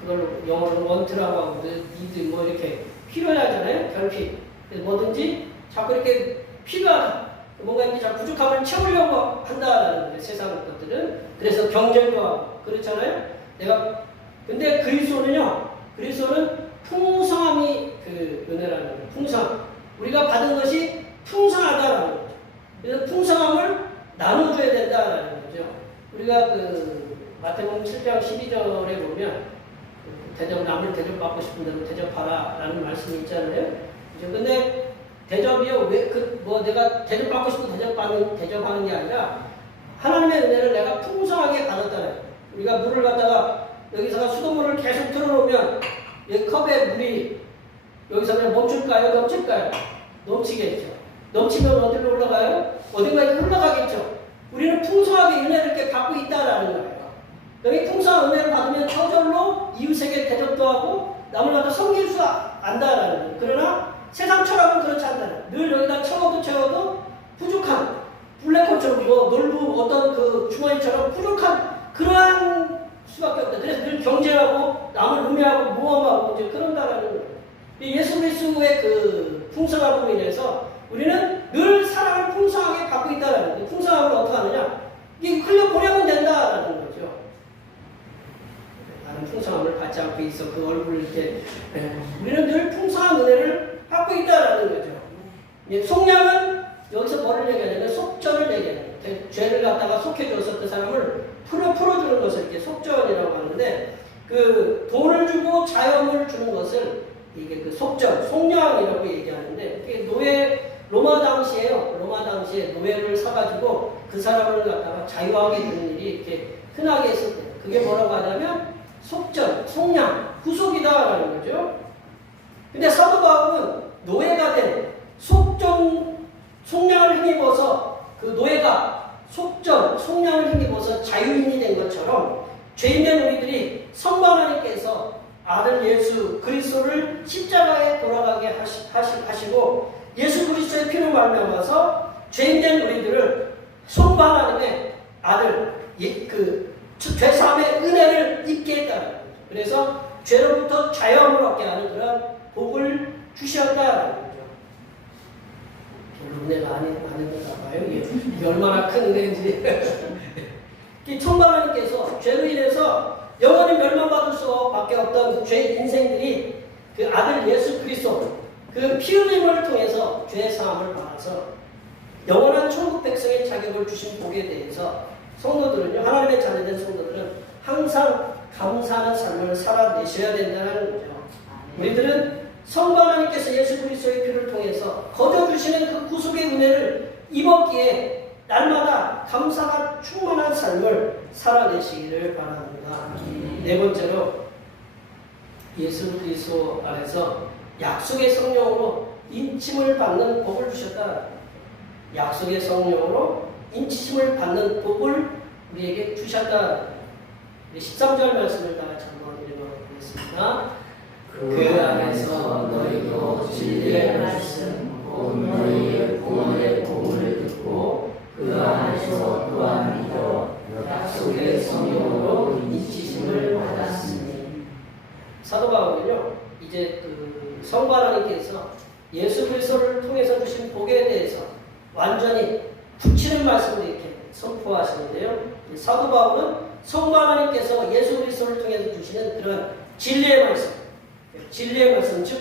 그걸 영어로 원트라고 하고 니드 뭐 이렇게 필요하잖아요. 결핍. 그래서 뭐든지 자꾸 이렇게 필요하다. 뭔가 이렇게 자꾸 부족함을 채우려고 한다라는 거예요. 세상 것들은. 그래서 경쟁과 그렇잖아요. 근데 그리스도는 풍성함이 그 은혜라는 거예요. 풍성. 우리가 받은 것이 풍성하다라는 거죠. 그래서 풍성함을 나눠줘야 된다라는 거죠. 우리가 마태복음 7장 12절에 보면 남을 대접받고 싶은 대로 대접하라라는 말씀이 있잖아요. 근데 대접이요 내가 대접받고 싶은 대접하는 게 아니라 하나님의 은혜를 내가 풍성하게 받았다는. 우리가 물을 갖다가 여기서가 수돗물을 계속 틀어놓으면 여기 컵에 물이 여기서 그냥 멈출까요? 넘칠까요? 넘치겠죠. 넘치면 어디로 올라가요? 어딘가에 흘러가겠죠. 우리는 풍성하게 은혜를 이렇게 받고 있다라는 거예요. 여기 풍성한 은혜를 받으면 저절로 이웃에게 대접도 하고 남을 갖다 섬길 수 안다라는 거예요. 그러나 세상 철학은 그렇지 않다. 늘 여기다 채워도 부족한 블랙홀처럼 넓은 어떤 주머니처럼 부족한 그러한 수밖에 없다. 그래서 늘 경쟁하고 남을 음해하고 모험하고 이제 그런다라는 거예요. 예수 그리스도의 풍성함으로 인해서 우리는 늘 사랑을 풍성하게 받고 있다라는 거예요. 풍성함을 어떻게 하느냐? 이게 흘려보내면 된다라는 거죠. 나는 풍성함을 받지 않고 있어. 그 얼굴을 이렇게. 우리는 늘 풍성한 은혜를 받고 있다라는 거죠. 속량은 여기서 뭐를 얘기하냐면 속전을 얘기하는 거예요. 죄를 갖다가 속해줘서 그 사람을 풀어주는 것을 이렇게 속전이라고 하는데 돈을 주고 자유함을 주는 것을 이게 속전, 속량이라고 얘기하는데 로마 당시에 노예를 사가지고 그 사람을 갖다가 자유하게 되는 일이 이렇게 흔하게 있을 때 그게 뭐라고 하냐면 속전, 속량, 구속이다라는 거죠. 근데 사도 바울은 노예가 된 속량을 힘입어서 그 노예가 속량을 힘입어서 자유인이 된 것처럼 죄인된 우리들이 성부 하나님께서 아들 예수 그리스도를 십자가에 돌아가게 하시고 예수 그리스도의 피로 말미암아서 죄인된 우리들을 성부 하나님의 아들 죄사함의 은혜를 입게 했다. 그래서 죄로부터 자유함을 얻게 하는 그런 복을 주셨다는 거죠. 별로 은혜가 아닌가 봐요. 이게 얼마나 큰 은혜인지. 청관 하나님께서 죄로 인해서 영원히 멸망받을 수밖에 없던 죄 인생들이 그 아들 예수 그리스도 그 피 흘림을 통해서 죄 사함을 받아서 영원한 천국 백성의 자격을 주신 복에 대해서 성도들은요, 하나님의 자녀된 성도들은 항상 감사하는 삶을 살아내셔야 된다는 거죠. 우리들은 성부 하나님께서 예수 그리스도의 피를 통해서 거둬주시는 그 구속의 은혜를 입었기에 날마다 감사가 충만한 삶을 살아내시기를 바랍니다. 네 번째로 예수 그리스도 안에서 약속의 성령으로 인침을 받는 복을 주셨다. 약속의 성령으로 인치심을 받는 복을 우리에게 주셨다. 13절 말씀을 다 같이 한번 읽어보겠습니다. 그 안에서 너희도 진리의 말씀 곧 너희의 구원의 복음을 듣고 그 안에서 또한 믿어 약속의 성령으로 인치심을 받았으니. 사도 바울은요, 이제 그 성부 하나님께서 예수 그리스도를 통해서 주신 복에 대해서 완전히 붙이는 말씀을 이렇게 선포하시는데요. 사도 바울은 성부 하나님께서 예수 그리스도를 통해서 주시는 그런 진리의 말씀, 즉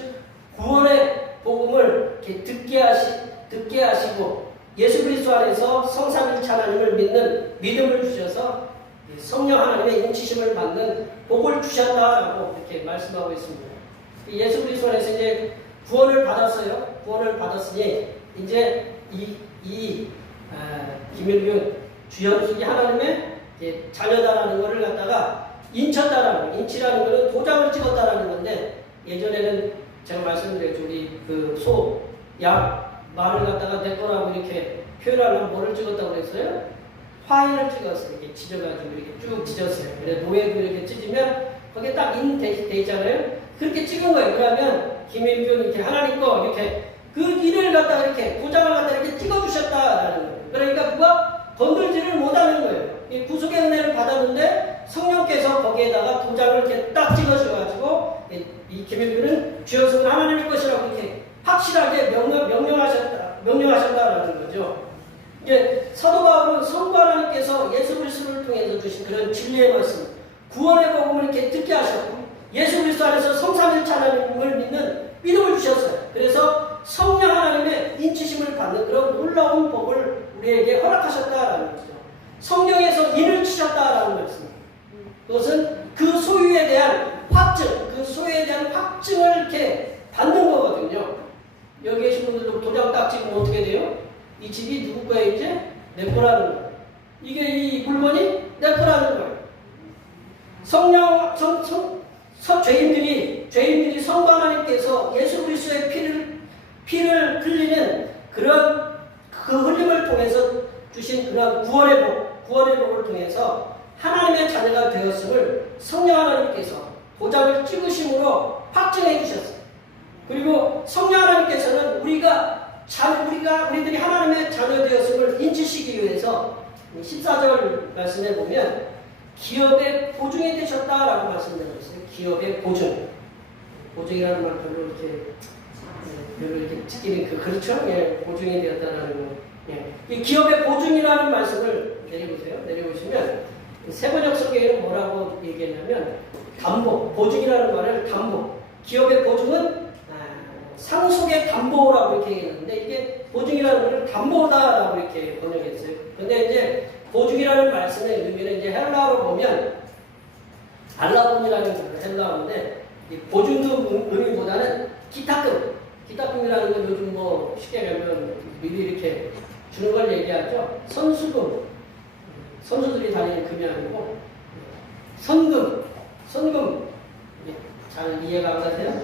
구원의 복음을 이렇게 듣게 하시고 예수 그리스도 안에서 성삼일체 하나님을 믿는 믿음을 주셔서 성령 하나님의 인치심을 받는 복을 주셨다라고 이렇게 말씀하고 있습니다. 예수 그리스도 안에서 이제 구원을 받았어요. 구원을 받았으니 이제 김일균 주현숙이 하나님의 자녀다라는 것을 갖다가 인치라는 것은 도장을 찍었다라는 건데, 예전에는 제가 말씀드렸죠. 우리 그 소, 양, 말을 갖다가 내 거라고 이렇게 표현하려면 뭐를 찍었다고 그랬어요? 화인을 찍었어요. 이렇게 찢어가지고 이렇게 쭉 찢었어요. 그래 노예도 이렇게 찢으면 거기에 딱 돼 있잖아요. 그렇게 찍은 거예요. 그러면 김일균 이렇게 하나님 거 이렇게 그 일을 갖다가 이렇게 도장을 갖다가 이렇게 찍어주셨다라는 거예요. 그러니까 누가 건들지를 못하는 거예요. 이 구속의 은혜를 받았는데 성령께서 거기에다가 도장을 이렇게 딱 찍어주셔가지고 이 김일균은 주여서는 하나님의 것이라고 이렇게 확실하게 명령하셨다라는 거죠. 이제 사도 바울은 성부 하나님께서 예수 그리스도를 통해서 주신 그런 진리의 말씀, 구원의 복음을 이렇게 듣게 하셨고 예수 그리스도 안에서 성삼일체 하나님을 믿는 믿음을 주셨어요. 그래서 성령 하나님의 인치심을 받는 그런 놀라운 복을 우리에게 허락하셨다라는 거죠. 성령에서 인을 치셨다라는 말씀입니다. 그것은 그 소유에 대한 확증을 이렇게 받는 거거든요. 여기 계신 분들도 도장 딱 찍으면 어떻게 돼요? 이 집이 누구 거예요? 이제 내 거라는 거예요. 이게 이 물건이 내 거라는 거예요. 죄인들이 성부 하나님께서 예수 그리스도의 피를 흘리는 그런 그 흘림을 통해서 주신 그런 구원의 복을 통해서 하나님의 자녀가 되었음을 성령 하나님께서 도장을 찍으심으로 확증해 주셨어요. 그리고 성령 하나님께서는 우리들이 하나님의 자녀 되었음을 인치시기 위해서 14절 말씀에 보면 기업의 보증이 되셨다라고 말씀드리고 있어요. 기업의 보증. 보증이라는 말 별로 이렇게 듣기는 그렇죠? 예, 보증이 되었다라는 거. 예. 이 기업의 보증이라는 말씀을 내려보시면 세번역 성경에는 뭐라고 얘기했냐면 담보, 보증이라는 말을 담보. 기업의 보증은 상속의 담보라고 이렇게 얘기했는데 이게 보증이라는 말을 담보다라고 이렇게 번역했어요. 근데 이제 보증이라는 말씀의 의미는 이제 헬라어로 보면 알라본이라는 헬라어인데 보증금 의미보다는 기타금이라는 건 요즘 뭐 쉽게 가면 미리 이렇게 주는 걸 얘기하죠. 선수들이 다니는 금이 아니고 선금 잘 이해가 안 가세요?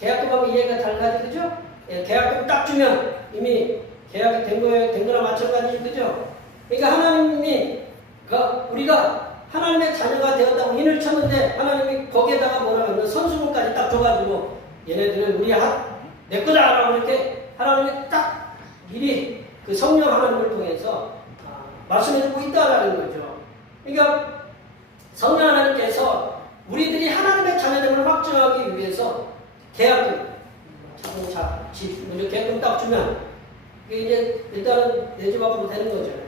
계약금하고 이해가 잘 가지, 그죠? 예, 계약금 딱 주면 이미 계약이 된 거나 마찬가지죠, 그죠? 그러니까 하나님이 우리가 하나님의 자녀가 되었다고 인을 쳤는데 하나님이 거기에다가 뭐라고 하면 선수금까지 딱 줘가지고 얘네들은 내 거다라고 이렇게 하나님이 딱 미리 그 성령 하나님을 통해서 말씀해주고 있다라는 거죠. 그러니까 성령 하나님께서 우리들이 하나님의 자녀됨을 확증하기 위해서 계약금, 자동차, 집, 이렇게 계약금 딱 주면 그게 이제 일단은 내 집 앞으로 되는 거잖아요.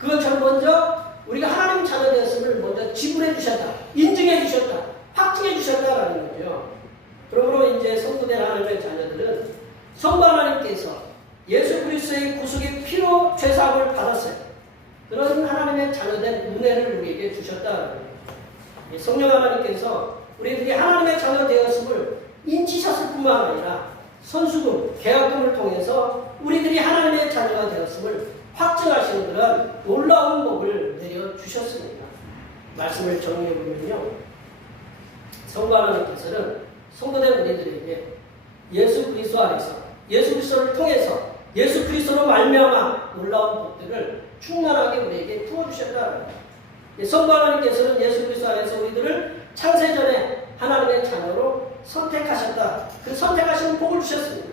그것처럼 먼저 우리가 하나님 자녀 되었음을 먼저 지불해 주셨다, 인증해 주셨다, 확증해 주셨다라는 거죠. 그러므로 이제 성도된 하나님의 자녀들은 성부 하나님께서 예수 그리스도의 구속의 피로 죄사함을 받았어요. 그런 하나님의 자녀된 은혜를 우리에게 주셨다는 거예요. 성령 하나님께서 우리들이 하나님의 자녀 되었음을 인치셨을 뿐만 아니라 선수금, 계약금을 통해서 우리들이 하나님의 자녀가 되었음을 확증하시는 그런 놀라운 복을 내려주셨습니다. 말씀을 정리해보면요, 성부 하나님께서는 성도된 우리들에게 예수 그리스도 안에서, 예수 그리스도를 통해서, 예수 그리스도로 말미암아 놀라운 복들을 충만하게 우리에게 부어주셨다. 성부 하나님께서는 예수 그리스도 안에서 우리들을 창세전에 하나님의 자녀로 선택하셨다. 그 선택하시는 복을 주셨습니다.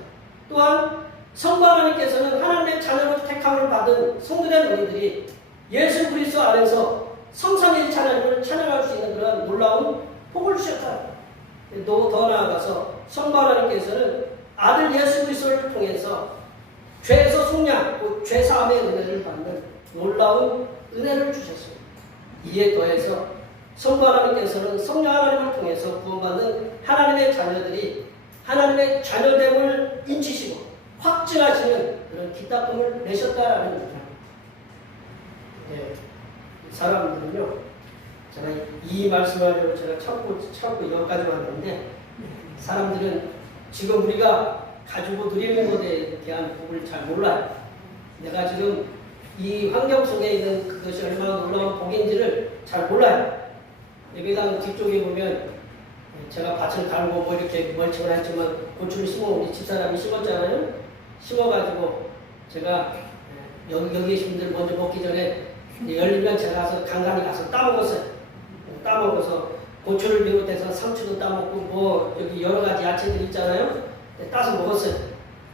또한 성부 하나님께서는 하나님의 자녀로 택함을 받은 성도된 우리들이 예수 그리스도 안에서 성삼위 하나님을 찬양할 수 있는 그런 놀라운 복을 주셨다. 또 더 나아가서 성부 하나님께서는 아들 예수 그리스도를 통해서 죄에서 속량, 죄사함의 은혜를 받는 놀라운 은혜를 주셨습니다. 이에 더해서 성부 하나님께서는 성령 하나님을 통해서 구원받는 하나님의 자녀들이 하나님의 자녀됨을 인치시고 확증하시는 그런 기탁금을 내셨다라는 겁니다. 네, 사람들은요, 제가 이 말씀하려고 제가 참고 여기까지 왔는데, 사람들은 지금 우리가 가지고 드리는 것에 대한 복을 잘 몰라요. 내가 지금 이 환경 속에 있는 그것이 얼마나 놀라운 복인지를 잘 몰라요. 예배당 뒤쪽에 보면 제가 밭을 갈고 뭐 이렇게 멀칭을 했지만 고추를 심어 우리 집사람이 심었잖아요. 심어가지고 제가 여기 계신 분들 먼저 먹기 전에 열리면 제가 가서 간간히 가서 따먹었어요. 따먹어서 고추를 비롯해서 상추도 따먹고 뭐 여기 여러 가지 야채들 있잖아요. 따서 먹었어요.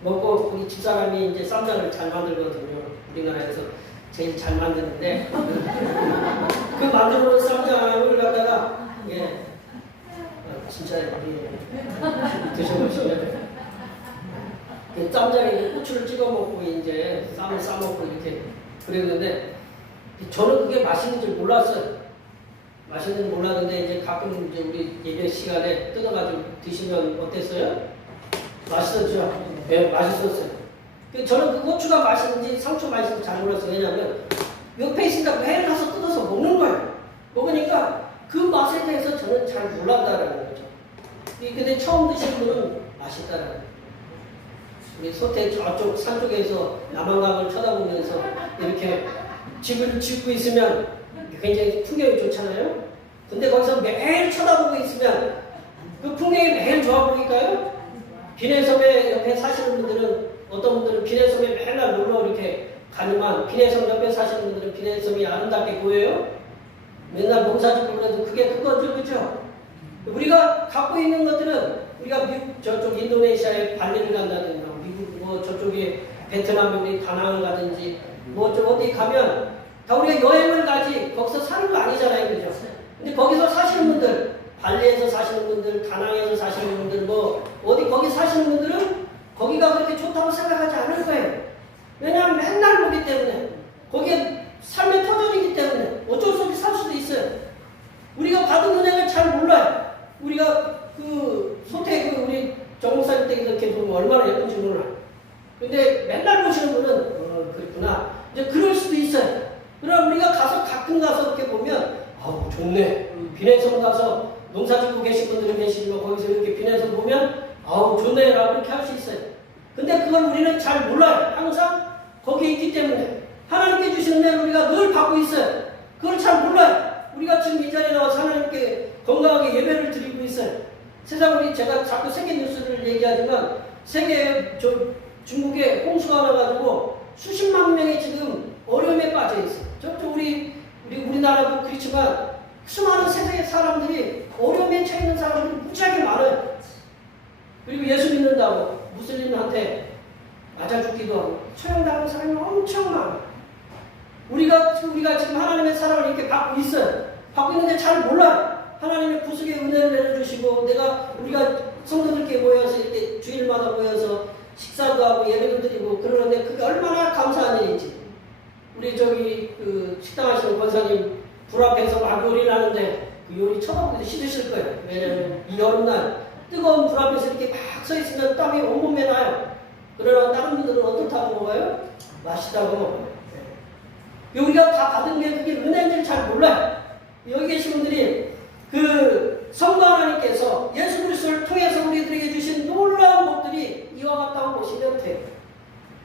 먹고 우리 집사람이 이제 쌈장을 잘 만들거든요. 우리나라에서 제일 잘 만드는데 그 만들어놓은 쌈장을 갖다가 진짜 드셔보시면 그 쌈장에 고추를 찍어 먹고 이제 쌈을 싸먹고 이렇게 그랬는데 저는 그게 맛있는 줄 몰랐어요. 맛있는 줄 몰랐는데 이제 가끔 이제 우리 예배 시간에 뜯어가지고 드시면 어땠어요? 맛있었죠? 네, 맛있었어요. 저는 그 고추가 맛있는지 상추 맛있는지 잘 몰랐어요. 왜냐하면 옆에 있으니까 매일 가서 뜯어서 먹는 거예요. 먹으니까 그 맛에 대해서 저는 잘 몰랐다라는 거죠. 근데 처음 드신 분은 맛있다라는 거예요. 우리 소태 저쪽 산 쪽에서 남한강을 쳐다보면서 이렇게 집을 짓고 있으면 굉장히 풍경이 좋잖아요. 근데 거기서 매일 쳐다보고 있으면 그 풍경이 매일 좋아 보일까요? 비내섬에 옆에 사시는 분들은 어떤 분들은 비내섬에 맨날 놀러 이렇게 가지만 비내섬 옆에 사시는 분들은 비내섬이 아름답게 보여요? 맨날 농사짓고 그래도 그게 그거죠, 그죠? 우리가 갖고 있는 것들은 우리가 저쪽 인도네시아에 발리를 간다든가 미국 뭐 저쪽에 베트남에 우리 다낭을 가든지 뭐 저 어디 가면 다 우리가 여행을 가지 거기서 사는 거 아니잖아요, 그죠? 근데 거기서 사시는 분들, 발리에서 사시는 분들, 다낭에서 사시는 분들, 뭐 어디 거기 사시는 분들은 거기가 그렇게 좋다고 생각하지 않을 거예요. 왜냐하면 맨날 보기 때문에 거기에 삶의 터전이기 때문에 어쩔 수 없이 살 수도 있어요. 우리가 받은 은혜를 잘 몰라요. 우리가 그 소태 그 우리 정목사님 때 이렇게 보면 얼마나 예쁜지 몰라요. 근데 맨날 보시는 분은 그랬구나. 이제 그럴 수도 있어요. 그럼 우리가 가서 가끔 가서 이렇게 보면 아우 좋네. 비내섬 가서 농사짓고 계신 분들이 계시면 거기서 이렇게 비내섬 보면 아우 좋네라고 이렇게 할 수 있어요. 근데 그걸 우리는 잘 몰라요. 항상 거기에 있기 때문에 하나님께 주시는 은혜를 우리가 늘 받고 있어요. 그걸 잘 몰라요. 우리가 지금 이 자리에 나와서 하나님께 건강하게 예배를 드리고 있어요. 세상 우리 제가 자꾸 세계 뉴스를 얘기하지만 세계 중국에 홍수가 나가지고 수십만 명이 지금 어려움에 빠져 있어요. 저쪽 우리나라도 그렇지만 수많은 세계 사람들이 어려움에 처해 있는 사람들이 무지하게 많아요. 그리고 예수 믿는다고 무슬림한테 맞아 죽기도 하고 처형당하는 사람이 엄청 많아요. 우리가 지금 하나님의 사랑을 이렇게 받고 있어요. 받고 있는데 잘 몰라요. 하나님의 구속의 은혜를 내려주시고 우리가 성도들께 모여서 이렇게 주일마다 모여서 식사도 하고 예배도 드리고 그러는데 그게 얼마나 감사한 일인지. 우리 그 식당 하시는 권사님 불 앞에서 막 요리를 하는데 그 요리 쳐다보기도 싫으실 거예요. 왜냐면 이 여름날 뜨거운 불 앞에서 이렇게 막 서 있으면 땀이 온몸에 나요. 그러나 다른 분들은 어떻다고 먹어요? 맛있다고 먹어요. 여기가 다 받은 게 그게 은혜인지 잘 몰라요. 여기 계신 분들이 그 성도 하나님께서 예수 그리스도를 통해서 우리들에게 주신 놀라운 복들이 이와 같다고 보시면 돼요.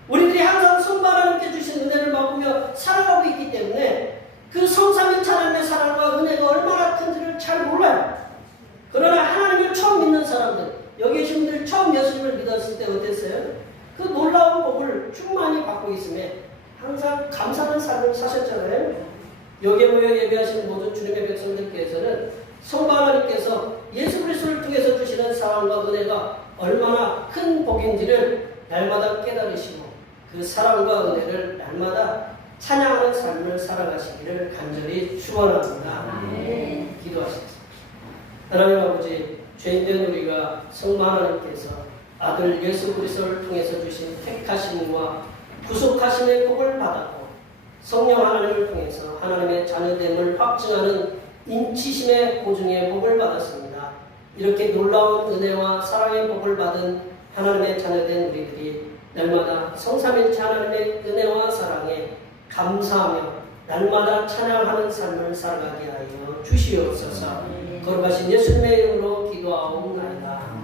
우리들이 항상 성도 하나님께 주신 은혜를 맛보며 살아가고 있기 때문에 그 성삼위일체 하나님의 사랑과 은혜가 얼마나 큰지를 잘 몰라요. 그러나 하나님을 처음 믿는 사람들, 여기 계신 분들 처음 예수님을 믿었을 때 어땠어요? 그 놀라운 복을 충만히 받고 있음에 항상 감사하는 삶을 사셨잖아요. 여기에 모여 예배하시는 모든 주님의 백성들께서는 성도 하나님께서 예수 그리스도를 통해서 주시는 사랑과 은혜가 얼마나 큰 복인지를 날마다 깨달으시고 그 사랑과 은혜를 날마다 찬양하는 삶을 살아가시기를 간절히 축원합니다. 기도하시겠습니다. 하나님 아버지, 죄인된 우리가 성도 하나님께서 아들 예수 그리스도를 통해서 주신 택하심과 구속하심의 복을 받았고 성령 하나님을 통해서 하나님의 자녀됨을 확증하는 인치심의 보증의 복을 받았습니다. 이렇게 놀라운 은혜와 사랑의 복을 받은 하나님의 자녀된 우리들이 날마다 성삼일체 하나님의 은혜와 사랑에 감사하며 날마다 찬양하는 삶을 살아가게 하여 주시옵소서. 거룩하신 예수님의 이름으로 기도하옵나이다.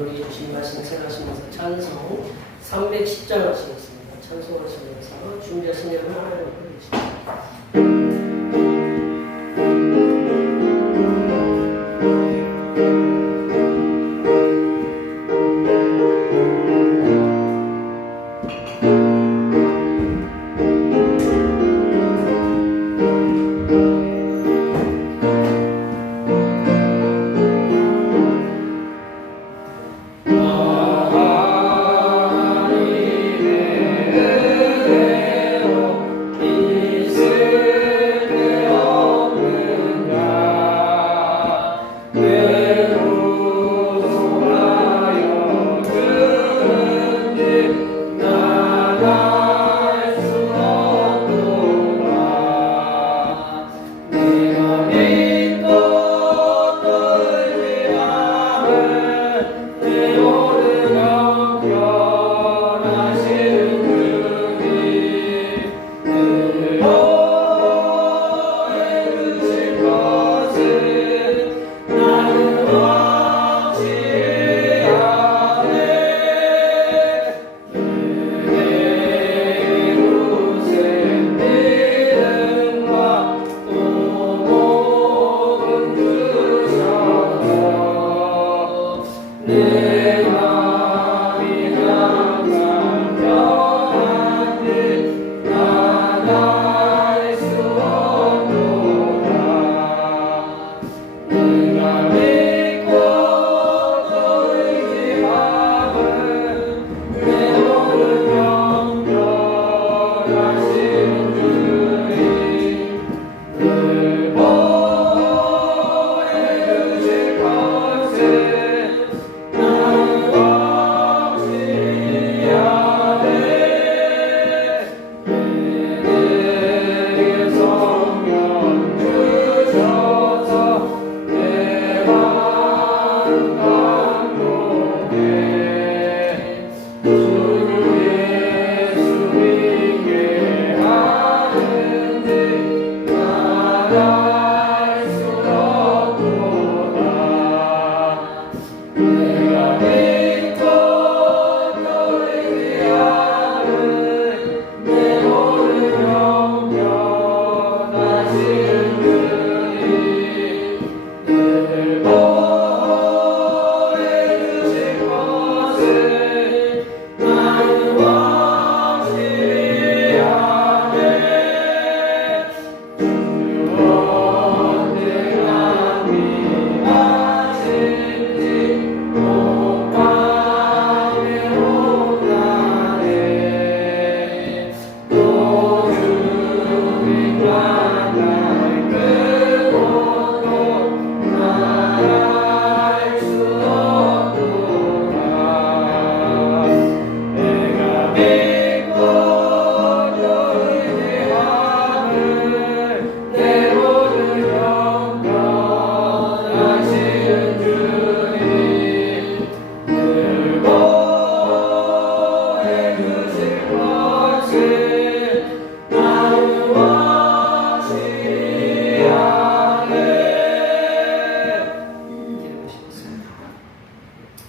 우리 주신 말씀 생각하시면서 찬송 310장 하시겠습니다. 찬송하시면서 준비하신 여러분 하나님 앞에 계십니다.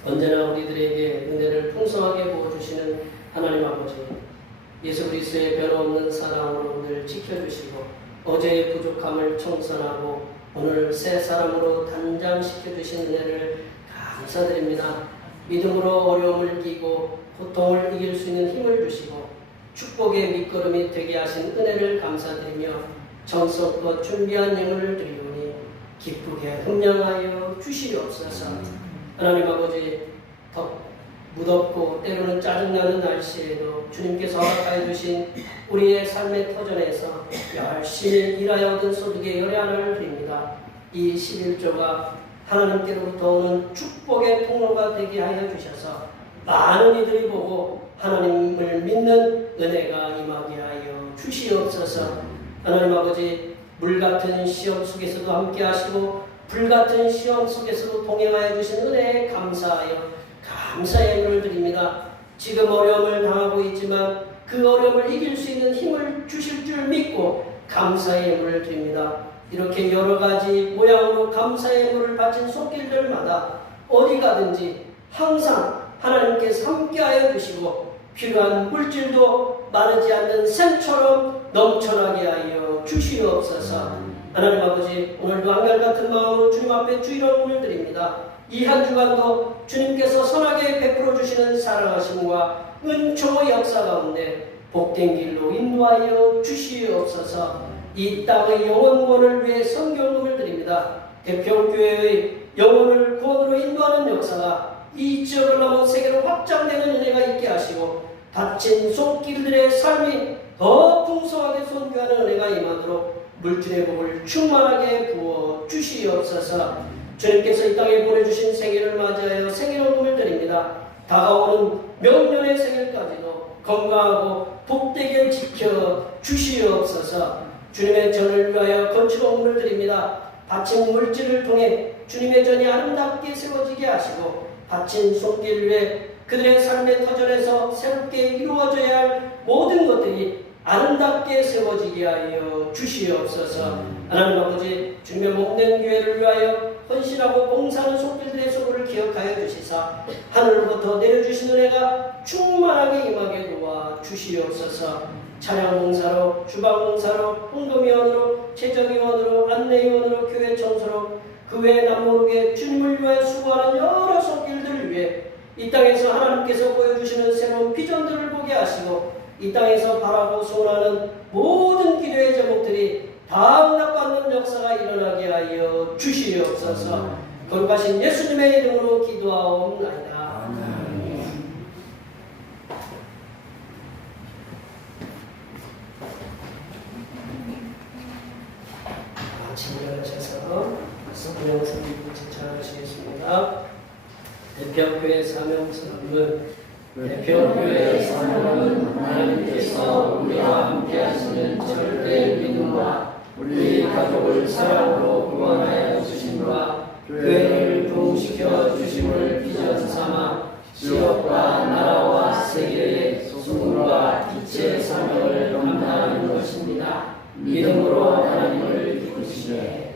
언제나 우리들에게 은혜를 풍성하게 부어주시는 하나님 아버지, 예수 그리스도의 변함없는 사랑으로 늘 지켜주시고 어제의 부족함을 청산하고 오늘 새 사람으로 단장시켜주신 은혜를 감사드립니다. 믿음으로 어려움을 이기고 고통을 이길 수 있는 힘을 주시고 축복의 밑거름이 되게 하신 은혜를 감사드리며 정성껏 준비한 예물을 드리오니 기쁘게 흠량하여 주시옵소서. 하나님 아버지, 더 무덥고 때로는 짜증나는 날씨에도 주님께서 허락하여 주신 우리의 삶의 터전에서 열심히 일하여 얻은 소득의 열의 하나를 드립니다. 이 11조가 하나님께로부터 오는 축복의 통로가 되게 하여 주셔서 많은 이들이 보고 하나님을 믿는 은혜가 임하게 하여 주시옵소서. 하나님 아버지, 물같은 시험 속에서도 함께 하시고 불같은 시험 속에서도 동행하여 주신 은혜에 감사하여 감사의 예물을 드립니다. 지금 어려움을 당하고 있지만 그 어려움을 이길 수 있는 힘을 주실 줄 믿고 감사의 예물을 드립니다. 이렇게 여러 가지 모양으로 감사의 예물을 바친 손길들마다 어디 가든지 항상 하나님께서 함께하여 주시고 필요한 물질도 마르지 않는 샘처럼 넘쳐나게 하여 주시옵소서. 하나님 아버지, 오늘도 한결같은 마음으로 주님 앞에 주일원을 드립니다. 이 한 주간도 주님께서 선하게 베풀어 주시는 사랑하심과 은총의 역사 가운데 복된 길로 인도하여 주시옵소서. 이 땅의 영혼구원을 위해 성경금을 드립니다. 대평교회의 영혼을 구원으로 인도하는 역사가 이 지역을 넘어 세계로 확장되는 은혜가 있게 하시고 다친 손길들의 삶이 더 풍성하게 선교하는 은혜가 임하도록 물질의 복을 충만하게 부어 주시옵소서. 주님께서 이 땅에 보내주신 생일을 맞이하여 생일원금을 드립니다. 다가오는 명년의 생일까지도 건강하고 복되게 지켜 주시옵소서. 주님의 전을 위하여 건축원금을 드립니다. 바친 물질을 통해 주님의 전이 아름답게 세워지게 하시고 바친 손길 위에 그들의 삶의 터전에서 새롭게 이루어져야 할 모든 것들이 아름답게 세워지게 하여 주시옵소서. 하나님 아버지, 주님의 몸된 교회를 위하여 헌신하고 봉사하는 손길들의 소고를 기억하여 주시사 하늘로부터 내려주신 은혜가 충만하게 임하게 도와 주시옵소서. 찬양봉사로, 주방봉사로, 홍도위원으로, 재정위원으로, 안내위원으로, 교회 청소로, 그 외에 남모르게 주님을 위하여 수고하는 여러 손길들을 위해 이 땅에서 하나님께서 보여주시는 새로운 비전들을 보게 하시고 이 땅에서 바라고 소원하는 모든 기도의 제목들이 다 응답받는 역사가 일어나게 하여 주시옵소서. 거룩하신 예수님의 이름으로 기도하옵나이다. 진정하셔서 성령 성기를 제찬하시겠습니다. 대표교회 사명선언은 대표교회의 사명은 하나님께서 우리와 함께 하시는 절대 믿음과 우리 가족을 사랑으로 구원하여 주심과 교회를 부흥시켜 주심을 비전 삼아 지역과 나라와 세계의 소문과 빛의 사명을 감당하는 것입니다. 믿음으로 하나님을 기쁘시게.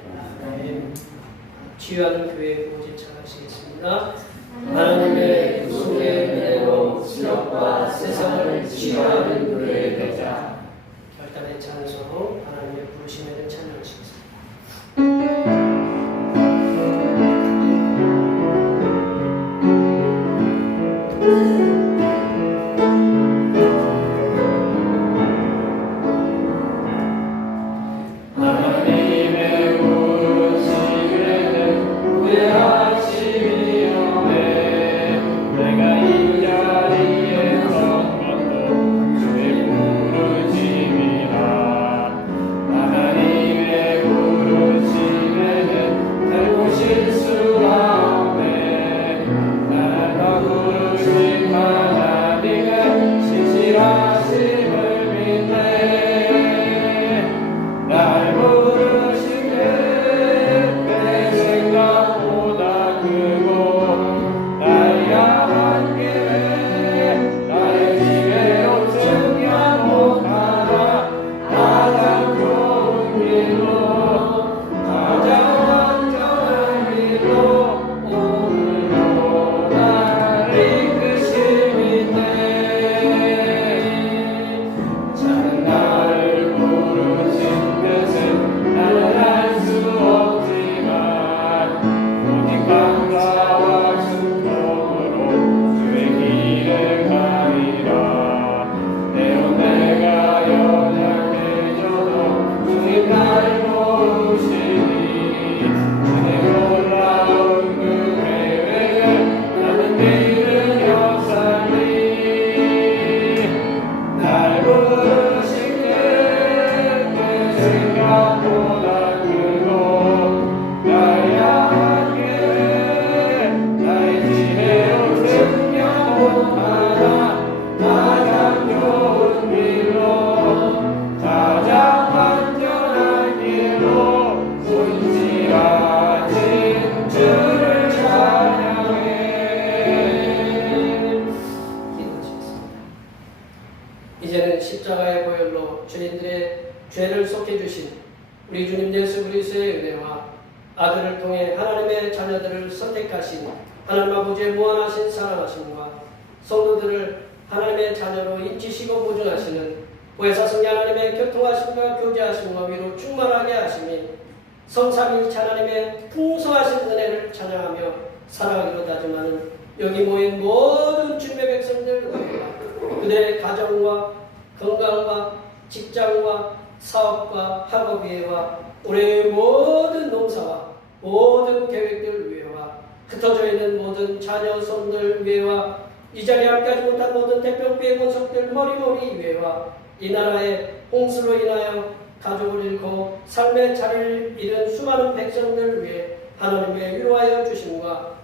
치유하는 교회 보제 찬하시겠습니다. 하나님의 구속의 은혜로 지역과 세상을 치유하는 교회의 되자. 결단의 찬송, 하나님의 부르심에는 찬양하시겠습니다. 하나님의 부르심에는 후회하심이 없네. 죄를 속해 주신 우리 주님 예수 그리스도의 은혜와 아들을 통해 하나님의 자녀들을 선택하신 하나님 아버지의 무한하신 사랑하심과 성도들을 하나님의 자녀로 인치시고 보존하시는 보혜사 성령 하나님의 교통하심과 교제하심과 위로 충만하게 하심이 성삼일체 하나님의 풍성하신 은혜를 찬양하며 살아가기로 다짐하는 여기 모인 모든 주님의 백성들 위해와 그들의 가정과 건강과 직장과 사업과 학업 위해와 올해의 모든 농사와 모든 계획들 위해와 흩어져 있는 모든 자녀 손들 위해와 이 자리에 함께하지 못한 모든 태평교회 본석들 머리머리 위해와 이 나라의 홍수로 인하여 가족을 잃고 삶의 자리를 잃은 수많은 백성들 위해 하나님의 위로하여 주심과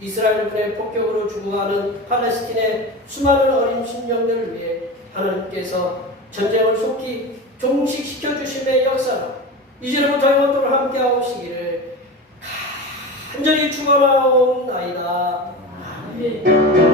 이스라엘군의 폭격으로 죽어가는 팔레스틴의 수많은 어린 심령들을 위해 하나님께서 전쟁을 속히 종식시켜 주심의 역사로 이제부터 영원토록 함께하옵시기를 간절히 축원하옵나이다. 아멘.